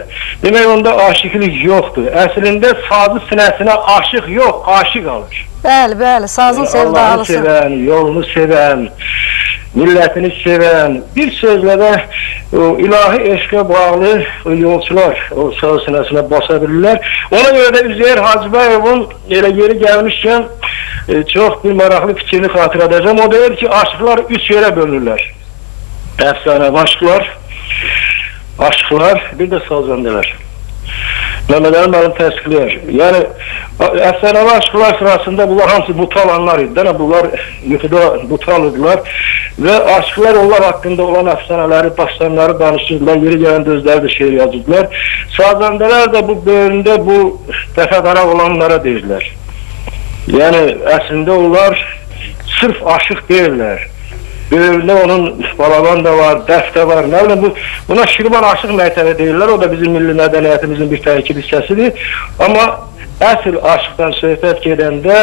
demək onda aşıqlik yoxdur. Əslində sazı sinəsinə aşıq yox, aşıq alır. Bəli, bəli, sazın sevdalısı. Allah'ını sevən, yolunu sevən, millətini sevən, bir sözlə də ilahi eşqə bağlı yolçular o saz sinəsinə basa bilirlər. Ona görə də Üzeyir Hacıbəyovun elə yeri gəlmişkən çox bir maraqlı fikrini xatırladacağım. O deyir ki, aşıqlar 3 yerə bölünürlər. Əfsanəvi aşıqlar, bir də sazəndələr. Məhəmməd Ali müəllim təsdiqləyir. Yəni, əfsanəvi aşıqlar sırasında bunlar hamısı butalanlar idi. Bunlar yuxuda butalırdılar və aşıqlar onlar haqqında olan əfsanələri, dastanları danışırdılar, yeri gələn özləri də şeir yazırdılar. Sazəndələr də bu bölündə bu dəfəqara olanlara deyirlər. Yəni, əslində onlar sırf aşıq deyirlər. Böyürdə onun balaban da var, dəf də var, nə biləm, buna Şirvan aşıq məktəbi deyirlər, o da bizim milli mədəniyyətimizin bir tərkib hissəsidir. Amma əsl aşıqdan söhbət gedəndə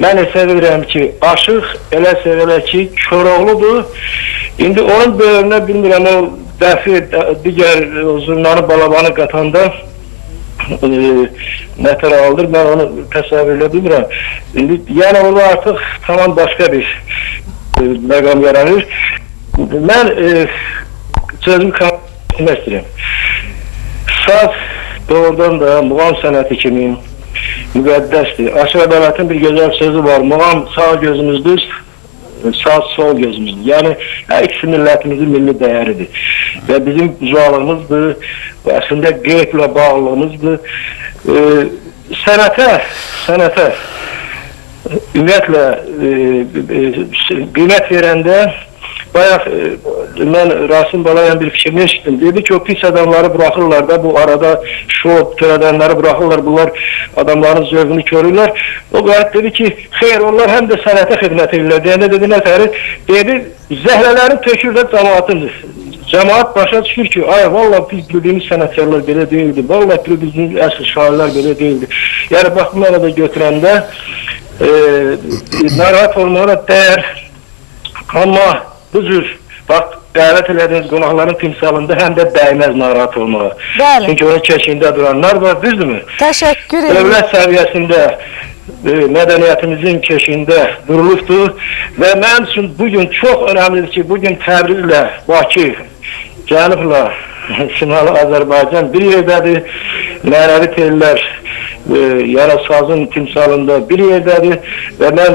mən sevirəm ki, aşıq elə sevilə ki, Koroğludur. İndi onun böyürünə bilmirəm, o dəfi, digər zurnanı, balabanı qatanda nətər alır, mən onu təsəvvür edə bilmirəm. Yəni orada artıq tamam başqa bir məqam yaranır. Mən sözümü etmək istəyirəm. Saz doğrudan da muğam sənəti kimi müqəddəsdir. Aşıq Ədalətin bir gözəl sözü var. Muğam sağ gözümüzdür, saz sol gözümüzdür. Yəni, hər ikisi millətimizin milli dəyəridir. Və bizim ucalığımızdır, əslində qeyblə bağlılığımızdır. Sənətə ümumiyyətlə qiymət verəndə bayaq mən Rasim Balayan bir fikrini eşitdim. Dedi ki, o pis adamları bırakırlar da bu arada şov törədənləri bırakırlar. Bunlar adamların zövqünü körürlər. O qayət dedi ki, xeyr, onlar həm də sənətə xidmət edirlər. Deyəndə dedi, nətəri? Dedi, zəhrələrin tökür də cəmaatındır. Cəmaat başa düşür ki, ay, valla biz bildiyimiz sənətkarlar belə deyildi. Valla bizim əsl şairlər belə deyildi. Yəni, bax, bu mənada götürəndə narahat olmağa da dəyər. Amma bu cür, bax, dəvət elədiyiniz qonaqların timsalında həm də dəyməz narahat olmağa. Bəli. Çünki onun keşiyində duranlar var, düzdürmü? Təşəkkür ederim. Dövlət səviyyəsində mədəniyyətimizin keşiyində durulubdur və mənim üçün bugün çox önəmlidir ki, bugün Təbrizlə Bakı, Cənubla Şimali Azərbaycan bir yerdədir, mənəvi tellər yarasazın timsalında bir yerdədir və mən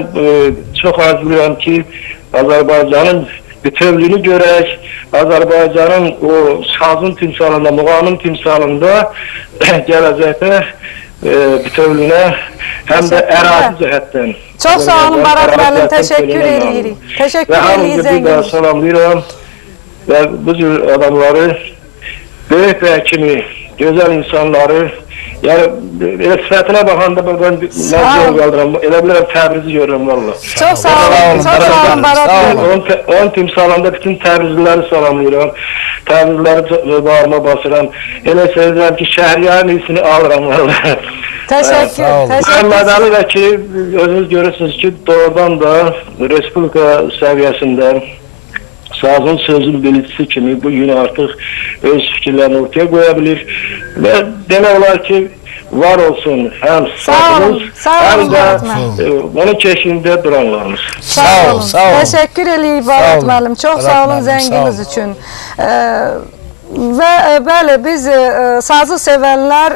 çox arzuluyam ki, Azərbaycanın bütövlüyünü görək, Azərbaycanın o sazın timsalında, muğamın timsalında gələcəkdə bütövlüyünə həm də ərazi cəhətdən. Çox sağ olun Barat müəllim, təşəkkür edirik. Təşəkkür edirik zənginiz. Və salamlayıram və bu cür adamları, böyük və kimi gözəl insanları, yəni elə sifətinə baxanda mən nəzər qaldıram, elə bilirəm Təbrizi görürəm valla. Çox sağ olun Barat müəllim. Onun timsalında bütün Təbrizliləri salamlayıram, Təbrizliləri bağırma basıram, elə sözləyəm ki, Şəhriyarın iyisini alıram valla. Təşəkkür. Mədalı və ki, özünüz görürsünüz ki, doğrudan da Respublika səviyyəsində sazın sözün bilicisi kimi bu gün artıq öz fikirlərini ortaya qoya bilir və demək olar ki, var olsun həm sazımız, həm də onun keşiyində duranlarımız. Sağ olun. Təşəkkür edirik Barat müəllim. Çox sağ olun zənginiz üçün. Və bəli, biz sazı sevənlər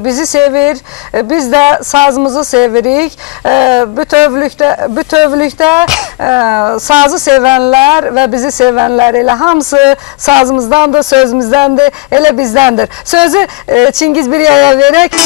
bizi sevir, biz də sazımızı sevirik. Bütövlükdə sazı sevənlər və bizi sevənlər elə hamısı sazımızdandır, sözümüzdəndir, elə bizdəndir. Sözü Çingiz Biryaya verək.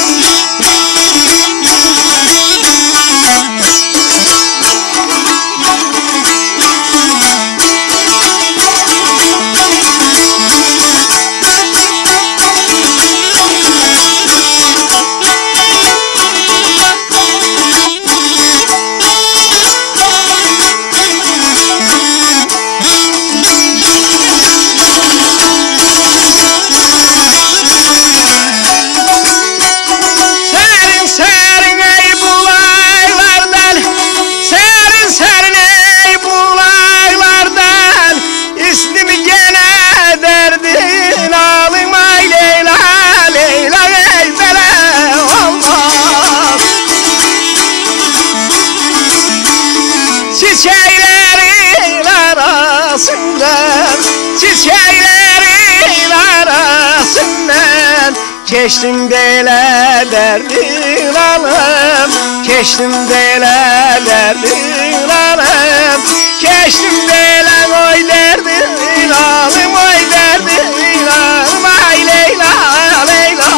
Keçdim belə dərdin alım, keçdim belə dərdin alım, keçdim belə oy dərdin alım, oy dərdin alım, ay Leyla, Leyla.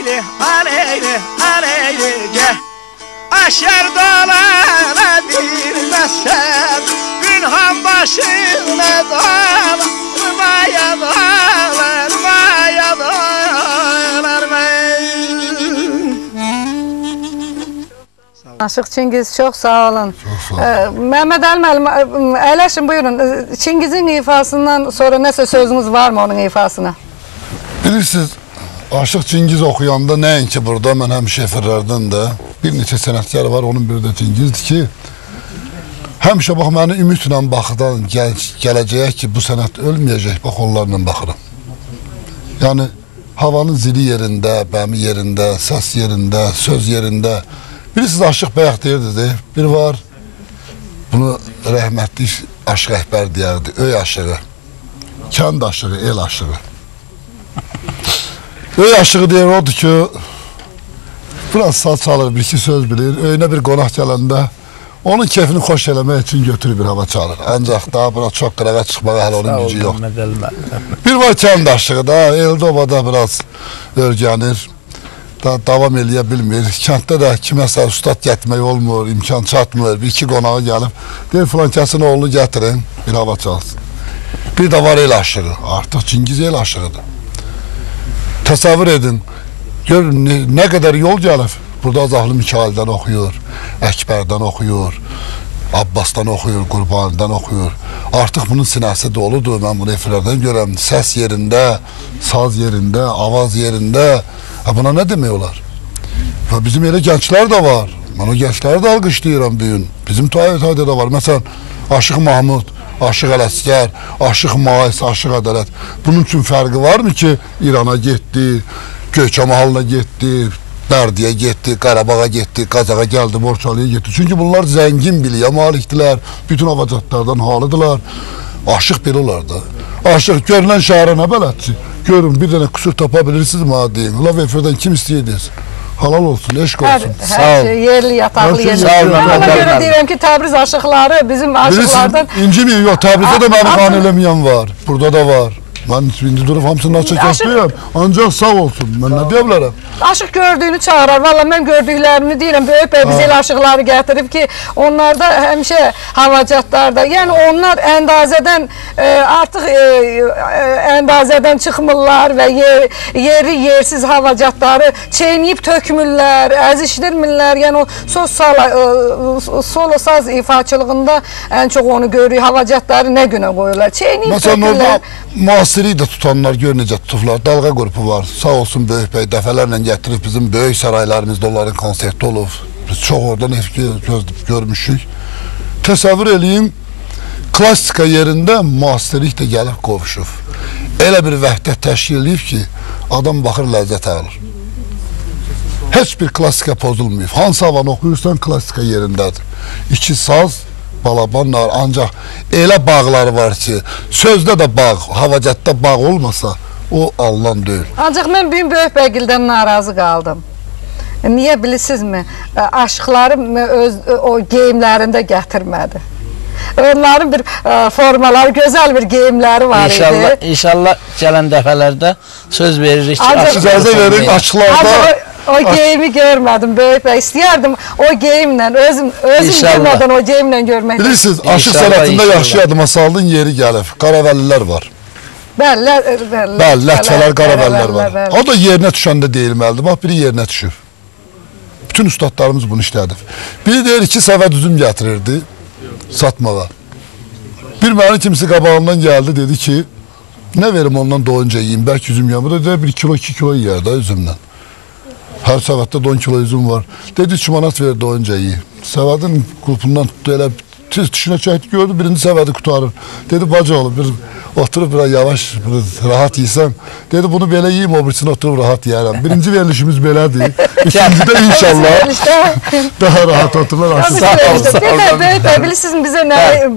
aleyli, aleyli, aleyli gel. Aşer dağlara bilmezsen Günhan başına dağlar, maya dağlar, maya dağlar. Aşıq Çingiz, çox sağ olun. Çox sağ olun. Məhməd Əli müəllim, əyləşin, buyurun. Çingizin ifasından sonra nəsə sözünüz var mı onun ifasına? Bilirsiniz, Aşıq Çingiz oxuyanda nəinki burada, mən həm şefirlərdən də bir neçə sənətkar var, onun biri də Çingizdir ki, həmişə bax, məni ümidlə baxıdan gələcək ki, bu sənət ölməyəcək, bax, onlarla baxıram. Yəni, havanın zili yerində, bəmi yerində, səs yerində, söz yerində. Bilirsiniz, Aşıq Bəyək deyirdi, bir var, bunu rəhmətli Aşıq Əkbər deyərdi, öy aşığı, kənd aşığı, el aşığı. Öy aşığı deyir, odur ki, biraz saz çalır, bir iki söz bilir, öyünə bir qonaq gələndə, onun keyfini xoş eləmək üçün götürür bir hava çalır. Ancaq daha bura çox qırağa çıxmağa hələ onun gücü yox. Bir var kənd aşığı da, elde obada biraz örgənir. Davam eləyə bilmir. Kənddə də kiməsə ustad getmək olmur, imkan çatmır. Bir iki qonağı gəlib, deyir filan kəsin oğlunu gətirin, bir hava çalsın. Bir də var el aşığı, artıq Çingiz el aşığıdır. Təsəvvür edin, görün nə qədər yol gəlib. Burada Azahlı Mikaildən oxuyur, Əkbərdən oxuyur, Abbasdan oxuyur, Qurbanidən oxuyur. Artıq bunun sinəsi doludur, mən bunu efirlərdən görəm. Səs yerində, saz yerində, avaz yerində. Buna nə demək olar? Bizim elə gənclər də var. Mən o gəncləri də alqışlayıram bugün. Bizim tayda da var. Məsələn, Aşıq Mahmud, Aşıq Ələsgər, Aşıq Mais, Aşıq Ədələt. Bunun üçün fərqi varmı ki, İrana getdi, Göyçamahalına getdi, Bərdiyə getdi, Qarabağa getdi, Qazağa gəldi, Borçalıya getdi. Çünki bunlar zəngin biliyə malikdilər, bütün avacatlardan halıdırlar. Aşıq belə olar da. Aşıq görünən şəhərə nə bələdçi? Görün, bir dənə qüsur tapa bilirsiniz mi deyin. Lav efirdən kim istəyirdiniz? Halal olsun, eşq olsun. Hər şey yerli, yataqlı, yerli. Ona görə deyirəm ki, Təbriz aşıqları bizim aşıqlardan... İncimi yox, Təbrizdə də məni qan eləməyən var. Burada da var. Mən indi durub hamısını açıq kəsməyəm. Ancaq sağ olsun, mən nə deyə bilərəm? Aşıq gördüyünü çağırar. Valla mən gördüklərimi deyirəm. Böyük bəy bizə aşıqları gətirib ki, onlarda həmişə havacatlarda, yəni onlar əndazədən artıq əndazədən çıxmırlar və yeri yersiz havacatları çeynəyib tökmürlər, əzişdirmirlər. Yəni o solo saz ifaçılığında ən çox onu görürük. Havacatları nə günə qoyurlar? Çeynəyib tökmürlər. Müasiri də tutanlar gör necə tutublar. Dalğa qrupu var. Sağ olsun Böyük bəy dəfələrlə gətirib bizim böyük saraylarımızda onların konserti olub. Biz çox oradan görmüşük. Təsəvvür eləyin, klassika yerində müasirlik də gəlib qovuşub. Elə bir vəhdət təşkil edib ki, adam baxır ləzzət alır. Heç bir klassika pozulmayıb. Hansı havanı oxuyursan klassika yerindədir. İki saz, balabanlar, ancaq elə bağlar var ki, sözdə də bağ, havacatda bağ olmasa, o alınan deyil. Ancaq mən bugün Böyük bəygildən narazı qaldım. Niyə bilirsinizmi? Aşıqları o geyimlərində gətirmədi. Onların bir formaları, gözəl bir geyimləri var idi. İnşallah gələn dəfələrdə söz veririk ki, İcazə verin, açıqlarda... O geyimi görmədim Böyük bəy. İstəyərdim o geyimlə, özüm demədən o geyimlə görmək. Bilirsiniz, aşıq sənətində yaxşı yadıma saldın yeri gəlib. Qaravəllilər var. Bəli, ləhçələr, qaravəllilər var. O da yerinə düşəndə deyilməlidir. Bax, biri yerinə düşür. Bütün ustadlarımız bunu işlədib. Biri deyir, 2 səvət üzüm gətirirdi satmağa. Bir mənim kimisi qabağımdan gəldi, dedi ki, nə verim ondan doyunca yiyeyim, bəlkə üzüm yiyəm. Bu da 1 kilo, 2 kilo yiyər də üzümdən. Hər səvətdə 10 kilo üzüm var. Dedi, 3 manat ver doyunca yiyeyim. Səvətin qulpundan tutdu, elə tüşünə çəkdi, gördü, birinci səvəti qutarır. Dedi, bacı oğlum, oturub biraz yavaş, rahat yiysən. Dedi, bunu belə yiyeyim, o birisini oturub rahat yiyərəm. Birinci verilişimiz belədir. İkincidə inşallah daha rahat otururlar. Bilirsiniz, bizə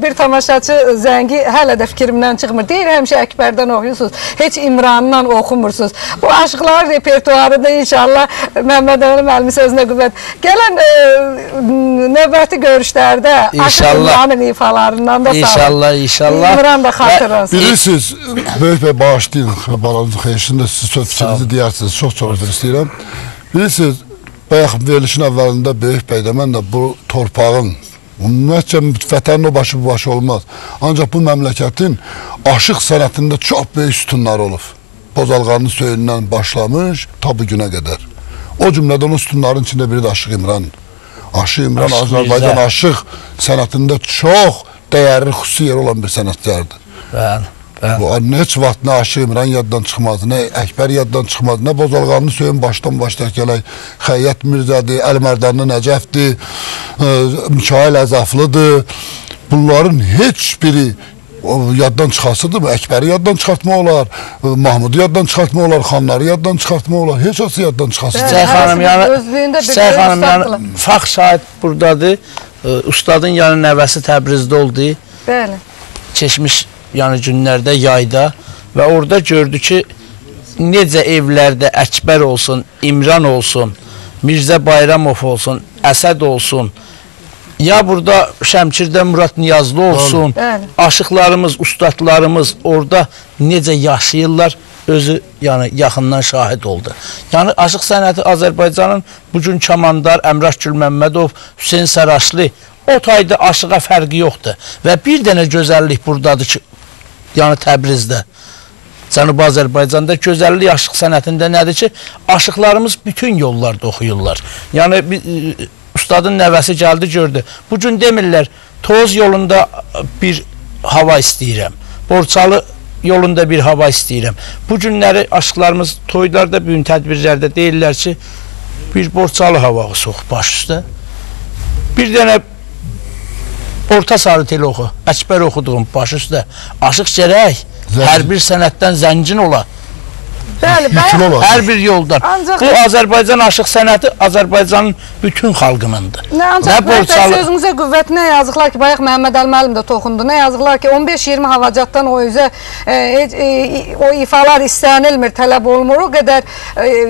bir tamaşaçı zəngi hələ də fikrimdən çıxmır. Deyir, həmişə Əkbərdən oxuyursunuz, heç İmrandan oxumursunuz. Bu aşıqlar repertuarında inşallah Məhməd Əli müəllimin sözünə qüvvət. Gələn növbəti görüşlərdə aşıq İmranın ifalarından da sağ olun. İnşallah, inşallah. İmran da xatırlansın. Bilirsiniz, Böyük bəy bağışlayın, balanızın xeyişində siz söz fikrinizi deyirsiniz, çox üzr istəyirəm. Bilirsiniz, bayaq verilişin əvvəlində Böyük bəy də mən də bu torpağın, ümumiyyətcə vətənin o başı bu başı olmaz. Ancaq bu məmləkətin aşıq sənətində çox böyük sütunlar olub. Bozalğanın söyündən başlamış, ta bu günə qədər. O cümlədən o sütunların içində biri də Aşıq İmran. Aşıq İmran Azərbaycan aşıq sənətində çox dəyərli, xüsusi yer olan bir sənətkardır. Bəli. Bu heç vaxt nə Aşıq İmran yaddan çıxmaz, nə Əkbər yaddan çıxmaz, nə Bozalğanlı söyün başdan başlayaq gələk, Xəyyət Mirzədir, Əlimərdanlı Nəcəfdir, Mikail Əzaflıdır. Bunların heç biri yaddan çıxasıdır mı? Əkbəri yaddan çıxartma olar, Mahmudu yaddan çıxartma olar, xanları yaddan çıxartma olar, heç olsa yaddan çıxasıdır. Çiçək xanım, yəni fəxr şahid buradadır. Ustadın yəni nəvəsi Təbrizdə oldu. Bəli. Keçmiş yəni günlərdə, yayda və orada gördü ki, necə evlərdə Əkbər olsun, İmran olsun, Mirzə Bayramov olsun, Əsəd olsun, ya burada Şəmkirdə Murad Niyazlı olsun, aşıqlarımız, ustadlarımız orada necə yaşayırlar, özü yəni yaxından şahid oldu. Yəni aşıq sənəti Azərbaycanın bugün Kamandar, Əmrah Gülməmmədov, Hüseyin Saraşlı o tayda aşığa fərqi yoxdur. Və bir dənə gözəllik buradadır ki, yəni Təbrizdə, Cənubi Azərbaycanda gözəllik aşıq sənətində nədir ki, aşıqlarımız bütün yollarda oxuyurlar. Yəni ustadın nəvəsi gəldi, gördü. Bugün demirlər, Toz yolunda bir hava istəyirəm, Borçalı yolunda bir hava istəyirəm. Bu günləri aşıqlarımız toylarda, büyün tədbirlərdə deyirlər ki, bir Borçalı havağı soğuk baş üstə. Bir dənə orta sarı tel oxu, Əkbər oxuduğum baş üstə. Aşıq gərək hər bir sənətdən zəngin ola. Bəli, hər bir yoldan. Bu Azərbaycan aşıq sənəti Azərbaycanın bütün xalqınındır. Ancaq sözünüzə qüvvət nə yazıqlar ki, bayaq Məhəmməd Əli müəllim də toxundu. Nə yazıqlar ki, 15-20 havacatdan o üzə o ifalar istənilmir, tələb olunmur. O qədər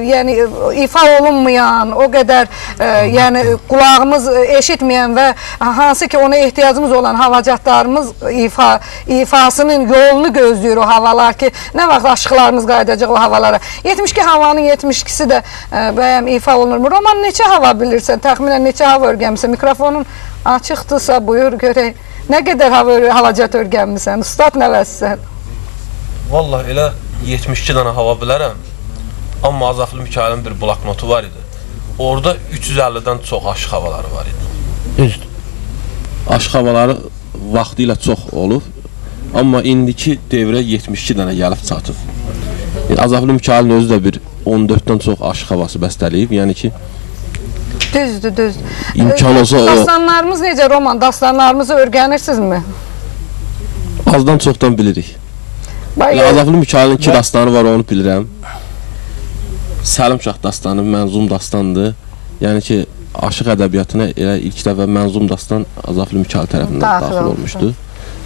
yəni ifa olunmayan, o qədər yəni qulağımız eşitməyən və hansı ki ona ehtiyacımız olan havacatlarımız ifasının yolunu gözləyir o havalar ki, nə vaxt aşıqlarımız qayıdacaq o havalar. 72 havanın 72'si de bəyəm ifa olunur. Roman neçə hava bilirsən? Təxminən neçə hava örgəmsən? Mikrofonun açıqdırsa buyur görək. Nə qədər havacat örgəmmisən? Ustad nəvəssən? Vallahi elə 72 dənə hava bilərəm. Amma Azaflı Mikailin bir bloknotu var idi. Orada 350-dən çox aşıq havaları var idi. Düzdür. Aşıq havaları vaxtı ilə çox olub. Amma indiki devrə 72 dənə gəlib çatıb. Azaflı Mikailin özü də bir 14-dən çox aşıq havası bəstələyib, yəni ki... Düzdür. İmkan olsa o... Dastanlarımız necə, roman? Dastanlarımızı örgənirsinizmi? Azdan çoxdan bilirik. Azaflı Mikailin 2 dastanı var, onu bilirəm. Səlim Şah dastanı, mənzum dastandır. Yəni ki, aşıq ədəbiyyatına elə ilk dəfə mənzum dastan Azaflı Mikail tərəfindən daxil olmuşdu.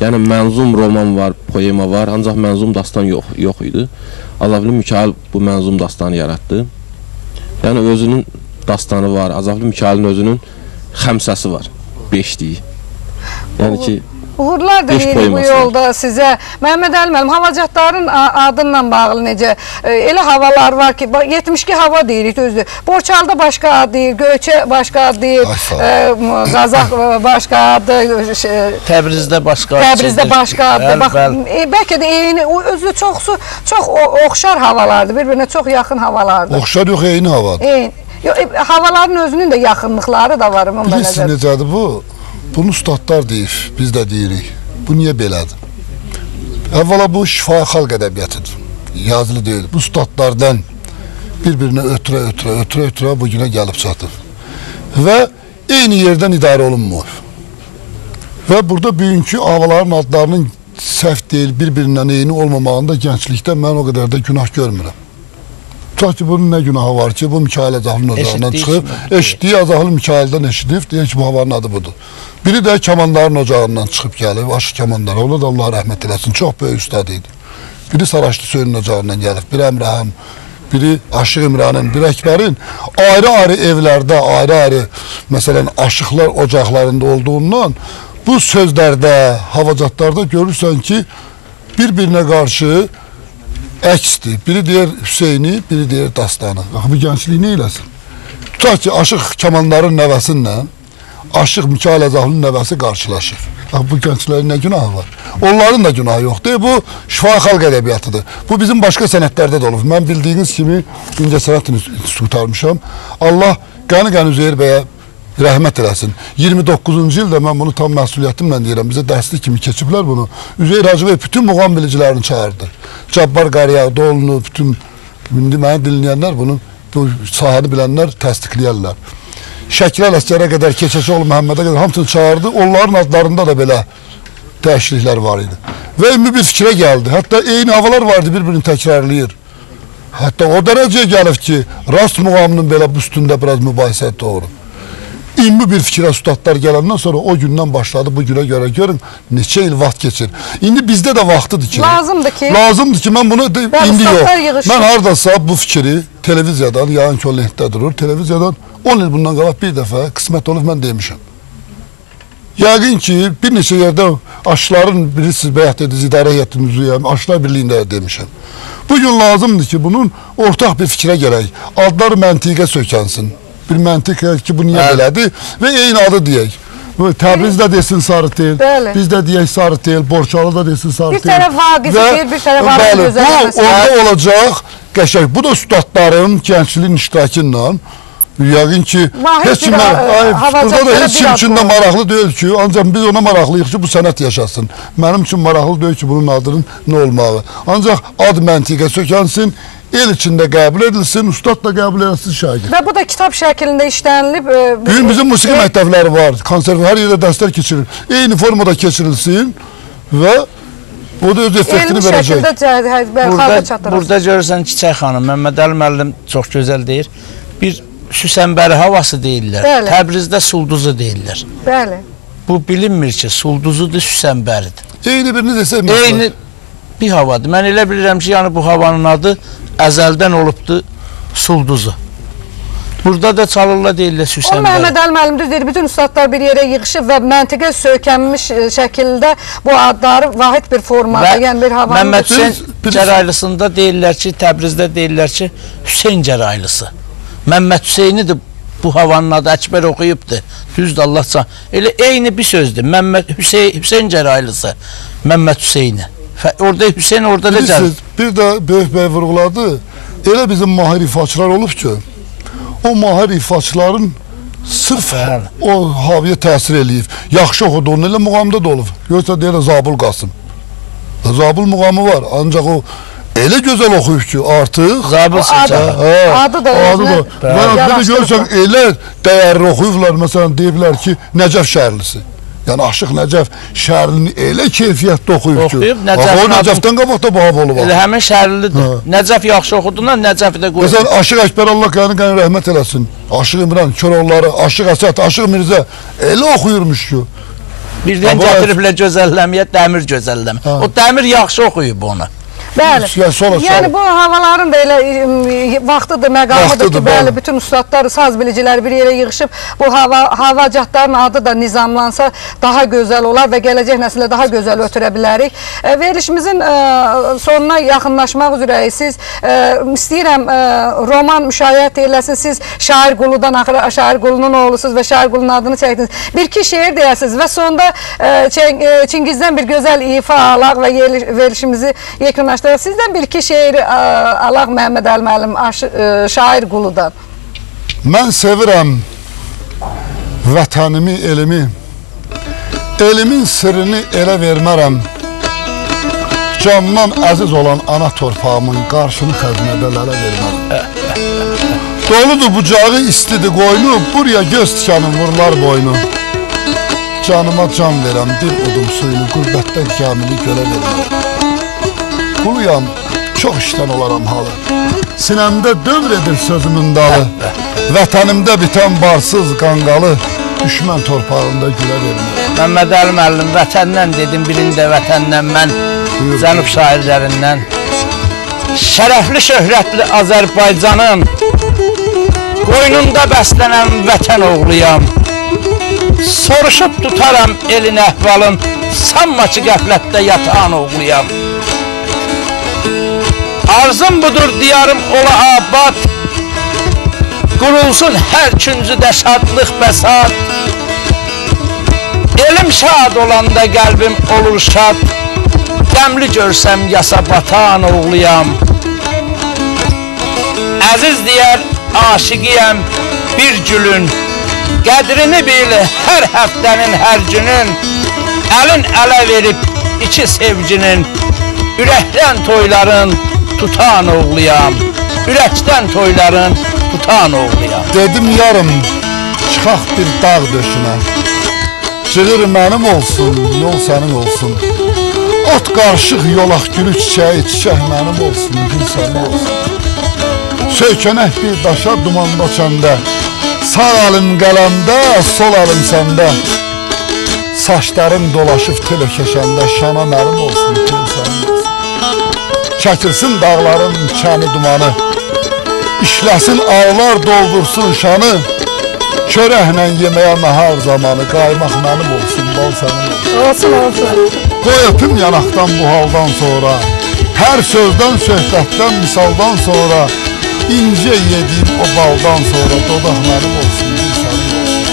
Yəni mənzum roman var, poema var, ancaq mənzum dastan yox idi. Azaflı Mikail bu mənzum dastanı yaratdı. Yəni özünün dastanı var, Azaflı Mikailin özünün xəmsəsi var, 5-liyi. Yəni ki, uğurlar deyirik bu yolda sizə. Məhəmməd Əli müəllim, havacatların adınla bağlı necə? Elə havalar var ki, 72 hava deyirik düzdür. Borçalıda başqa ad deyir, Göyçə başqa ad deyir, Qazaq başqa adı, Təbrizdə başqa ad. Təbrizdə başqa adı. Bəlkə də eyni, özü çox oxşar havalardır, bir-birinə çox yaxın havalardır. Oxşar yox, eyni havadır. Havaların özünün də yaxınlıqları da var. Bilirsiniz necədir bu? Bunu ustadlar deyir, biz də deyirik. Bu niyə belədir? Əvvəla bu şifahi xalq ədəbiyyatıdır. Yazılı deyil. Bu ustadlardan bir-birinə ötürə bu günə gəlib çatır. Və eyni yerdən idarə olunmur. Və burada bugünkü havaların adlarının səhv deyil, bir-birindən eyni olmamağında gənclikdə mən o qədər də günah görmürəm. Tutaq ki, bunun nə günahı var ki, bu Mikail Azaflının ocağından çıxıb, eşitdiyi Azaflı Mikaildən eşidib, deyir ki, bu havanın adı budur. Biri də Kamandarın ocağından çıxıb gəlib, Aşıq Kamandar, ola da Allah rəhmət eləsin, çox böyük ustad idi. Biri Saraşlı Söyünün ocağından gəlib, biri Əmrahəm, biri Aşıq İmranın, biri Əkbərin ayrı-ayrı evlərdə, ayrı-ayrı, məsələn, aşıqlar ocaqlarında olduğundan bu sözlərdə, havacatlarda görürsən ki, bir-birinə qarşı əksdir. Biri deyir Hüseyni, biri deyir Dastanı. Bu gənclik nə eləsin? Tutaq ki, Aşıq Kamalların nəvəsinlə Aşıq Mikail Əzaflının nəvəsi qarşılaşır. Bu gənclərin nə günahı var? Onların da günahı yoxdur. Bu şifahi xalq ədəbiyyatıdır. Bu bizim başqa sənətlərdə də olub. Mən bildiyiniz kimi İncəsənət İnstitutu almışam. Allah qəni Üzeyir bəyə rəhmət eləsin. 29-cu ildə mən bunu tam məsuliyyətimlə deyirəm. Bizə dərslik kimi keçiblər bunu. Üzeyir Hacıbəy bütün muğam bilicilərini çağırdı. Cabbar Qarya, Dolunu, bütün məni dinləyənlər bunu, bu sahəni bilənlər təsdiqləyərlər. Şəkil Əsgərə qədər, Keçəçoğlu Məhəmmədə qədər hamısını çağırdı. Onların adlarında da belə dəyişikliklər var idi. Və ümumi bir fikrə gəldi. Hətta eyni havalar vardı, bir-birini təkrarlayır. Hətta o dərəcəyə gəlib ki, rast muğamının belə bu üstündə biraz mübahisə doğru. Ümumi bir fikrə ustadlar gələndən sonra o gündən başladı, bu günə görə görün, neçə il vaxt keçir. İndi bizdə də vaxtıdır ki, lazımdır ki, mən bunu indi yox. Mən haradasa bu fikri televiziyadan, yayın kölləkdə durur, televiziyadan 10 il bundan qabaq bir dəfə qismət olub mən demişəm. Yəqin ki, bir neçə yerdə aşıların, bilirsiniz, bəyət edici idarə heyətinin üzvüyəm, Aşılar Birliyində demişəm. Bugün lazımdır ki, bunun ortaq bir fikrə gələk, adları məntiqə sökənsin. Bir məntiq ki, bu niyə belədir və eyni adı deyək. Təbrizdə desin Sarıtel, bizdə deyək Sarıtel, Borçalıda desin Sarıtel. Bir tərəf Vaqif deyir, bir tərəf Vaqif gözəlləməsi. Orada olacaq, qəşək, bu da üstadların gəncliyin iştirakı ilə, yəqin ki, heç kim üçün də maraqlı deyil ki, ancaq biz ona maraqlıyıq ki, bu sənət yaşasın. Mənim üçün maraqlı deyil ki, bunun adının nə olmağı. Ancaq ad məntiqə sökənsin, el içində qəbul edilsin, ustad da qəbul edilsin, şagird. Və bu da kitab şəklində işlənilib. Bugün bizim musiqi məktəbləri var, konserv, hər yerdə dərslər keçirilir. Eyni formada keçirilsin və o da öz effektini verəcək. Elmi şəkildə xalqa çatdırılsın. Burada görürsən Çiçək xanım, Məmməd Əli müəllim çox gözəl deyir. Bir Süsənbəri havası deyirlər, Təbrizdə Sulduzu deyirlər. Bəli. Bu bilinmir ki, Sulduzudur, Süsənbəridir. Eyni birini desək Eyni bir havadır. Mən elə bilirəm ki, yəni bu havanın adı əzəldən olubdur Sulduzu. Burada da çalırlar deyirlər Süsənbəri. O Məhəmməd Əli müəllim düz deyir, bütün ustadlar bir yerə yığışıb və məntiqə sökənmiş şəkildə bu adları vahid bir formada, yəni bir havanın... Məmməd Hüseyn Cəraylısında deyirlər ki, Təbrizdə deyirlər ki, Hüseyn Cəraylısı. Məmməd Hüseynidir bu havanın adı, Əkbər oxuyubdur. Düzdür, Allah can. Elə eyni bir sözdür. Hüseyn Cəraylısı, Məmməd Hüseyni. Orada Hüseyin orada da gəlir. Bir də Böyük bəy vurğuladı, elə bizim mahir ifaçılar olub ki, o mahir ifaçıların sırf o haviyə təsir eləyib. Yaxşı oxudu, onun elə muğamda da olub. Görsə deyirlər Zabul Qasım. Zabul muğamı var, ancaq o elə gözəl oxuyub ki, artıq... Zabul Sırca. Adı da özünə yaraşdırıb. Görsən, elə dəyərli oxuyublar, məsələn, deyiblər ki, Nəcəf şəhərlisi. Yəni Aşıq Nəcəf şəhərlini elə keyfiyyətdə oxuyub ki, o Nəcəfdən qabaq da bu hava olub. Elə həmin şəhərlidir. Nəcəf yaxşı oxuduğundan Nəcəfi də qoyub. Məsələn, Aşıq Əkbər Allah qəni rəhmət eləsin. Aşıq İmran, Köroğulları, Aşıq Əsəd, Aşıq Mirzə elə oxuyurmuş ki. Birdən gətiriblər gözəlləməyə, Dəmir gözəlləmə. O Dəmir yaxşı oxuyub onu. Bəli, yəni bu havaların da elə vaxtıdır, məqamıdır ki, bəli, bütün ustadlar, saz biliciləri bir yerə yığışıb, bu havacatların adı da nizamlansa daha gözəl olar və gələcək nəsilə daha gözəl ötürə bilərik. Verilişimizin sonuna yaxınlaşmaq üzrəyik. Siz istəyirəm roman müşayiət eləsiniz, siz Şair Quludan, Şair Qulunun oğlusunuz və Şair Qulunun adını çəkdiniz. Bir-iki şeir deyəsiniz və sonda Çingizdən bir gözəl ifa alaq və verilişimizi yekunlaşdıraq. Sizdən bir-iki şeiri alaq Məhəmməd Əli müəllim, Şair Quludan. Mən sevirəm vətənimi, elimi, elimin sirrini elə vermərəm. Candan əziz olan ana torpağımın qarşını xəzinədə lələ vermərəm. Doludur bucağı, istidir qoynu, buraya göz tikanı vurular boynu. Canıma can verəm, bir udum suyunu, qürbətdən kamili gölə vermərəm. Quluyam, çox işdən olaram halı. Sinəmdə dövr edir sözümün dalı. Vətənimdə bitən barsız qanqalı, düşmən torpağında gülə vermir. Məhəmməd Əli müəllim, vətəndən dedim, birində vətəndən mən, cənub şairlərindən. Şərəfli, şöhrətli Azərbaycanın qoynunda bəslənən vətən oğluyam. soruşub tutaram elin əhvalın, sanma ki qəflətdə yatan oğluyam. Arzum budur diyarım ola abad, qurulsun hər küncüdə şadlıq bəsad. Elim şad olanda qəlbim olur şad, qəmli görsəm yasa batan oğluyam. Əziz deyər aşiqiyəm bir gülün, qədrini bil hər həftənin hər günün. Əlin ələ verib iki sevginin, ürəkdən toyların tutan oğluyam. Ürəkdən toyların tutan oğluyam. Dedim yarım çıxaq bir dağ döşünə, cığır mənim olsun, yol sənin olsun. Ot qarışıq yolaq gülü çiçəyi, çiçək mənim olsun, gül sənin olsun. Söykənək bir daşa dumanda çəndə, sağ əlim qələmdə, sol əlim səndə. Saçlarım dolaşıb telekeşəndə, şana mənim olsun, gül sənin olsun. Çəkilsin dağların çəni dumanı, işləsin ağlar doldursun şanı. Çörəklə yeməyə nahar zamanı, qaymaq mənim olsun, bal sənin olsun. Olsun, olsun. Qoy öpüm yanaqdan bu haldan sonra, hər sözdən, söhbətdən, misaldan sonra, İncə yediyim o baldan sonra, dodaq mənim olsun, bir sənin olsun.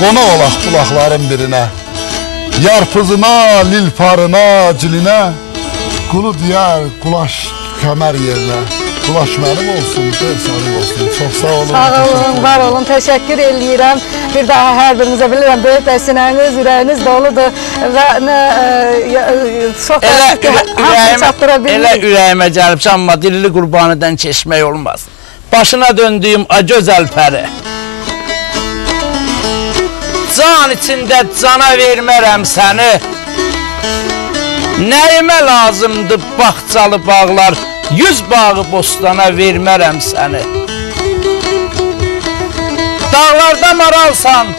Qonaq olaq qulaqların birinə, yarpızına, lilparına, cilinə, qulu deyər, qulaş kəmər yerinə. Qulaş mənim olsun, bir sənin olsun. Çox sağ olun. Sağ olun, var olun, təşəkkür eləyirəm. Bir daha hər birinizə bilirəm, böyük bəsinəniz, ürəyiniz doludur və çox təşəkkür ki, hamı çatdıra bilmək. Elə ürəyimə gəlib, amma dilli qurbanıdan keçmək olmaz. Başına döndüyüm a gözəl pəri, can içində cana vermərəm səni. Nəyimə lazımdır bağçalı bağlar, 100 bağı bostana vermərəm səni. Dağlarda maralsan,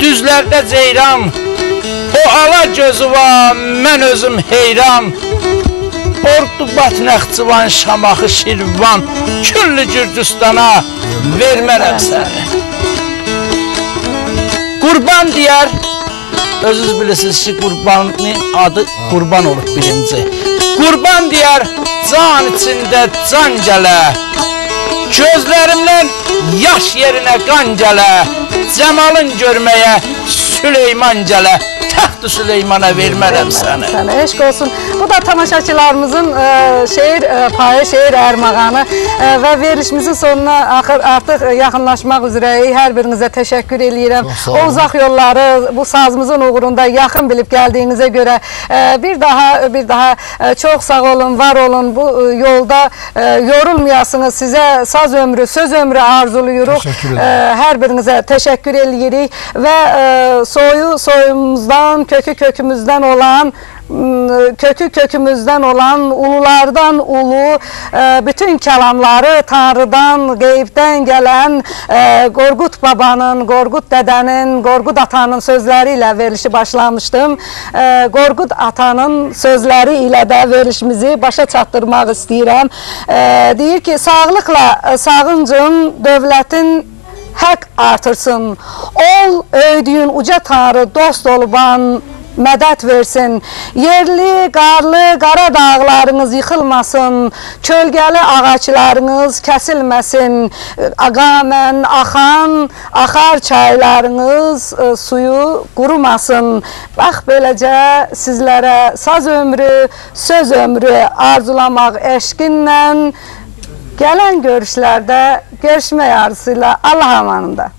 düzlərdə ceyran, o ala gözü var, mən özüm heyran. Ordubat, Nəxçıvan, Şamaxı, Şirvan, küllü Gürcüstana vermərəm səni. Qurban deyər, özünüz bilirsiniz ki, qurbanın adı qurban olub birinci. Qurban deyər, can içində can gələ, gözlərimdən yaş yerinə qan gələ, cəmalın görməyə Süleyman gələ, Təxt-i Süleymana vermərəm səni. Eşq olsun. Bu da tamaşaçılarımızın şeir payı, şeir ərmağanı və verilişimizin sonuna artıq yaxınlaşmaq üzrəyik. Hər birinizə təşəkkür eləyirəm. O uzaq yolları bu sazımızın uğrunda yaxın bilib gəldiyinizə görə bir daha çox sağ olun, var olun. Bu yolda yorulmayasınız. Sizə saz ömrü, söz ömrü arzuluyuruq. Hər birinizə təşəkkür eləyirik və soyumuzdan, kökü kökümüzden olan ululardan ulu bütün kelamları Tanrı'dan, qeybdən gələn Qorqud babanın, Qorqud dədənin, Qorqud atanın sözləri ilə verilişi başlamışdım. Qorqud atanın sözləri ilə də verilişimizi başa çatdırmaq istəyirəm. Deyir ki, sağlıqla sağıncın, dövlətin haqq artırsın. Ol, öydüyün uca Tanrı dost oluban mədət versin. Yerli, qarlı, qara dağlarınız yıxılmasın. Kölgəli ağaçlarınız kəsilməsin. Aqamən, axar çaylarınız suyu qurumasın. Bax, beləcə sizlərə saz ömrü, söz ömrü arzulamaq eşqinlə gələn görüşlərdə görüşmək arzusuyla Allah amanında.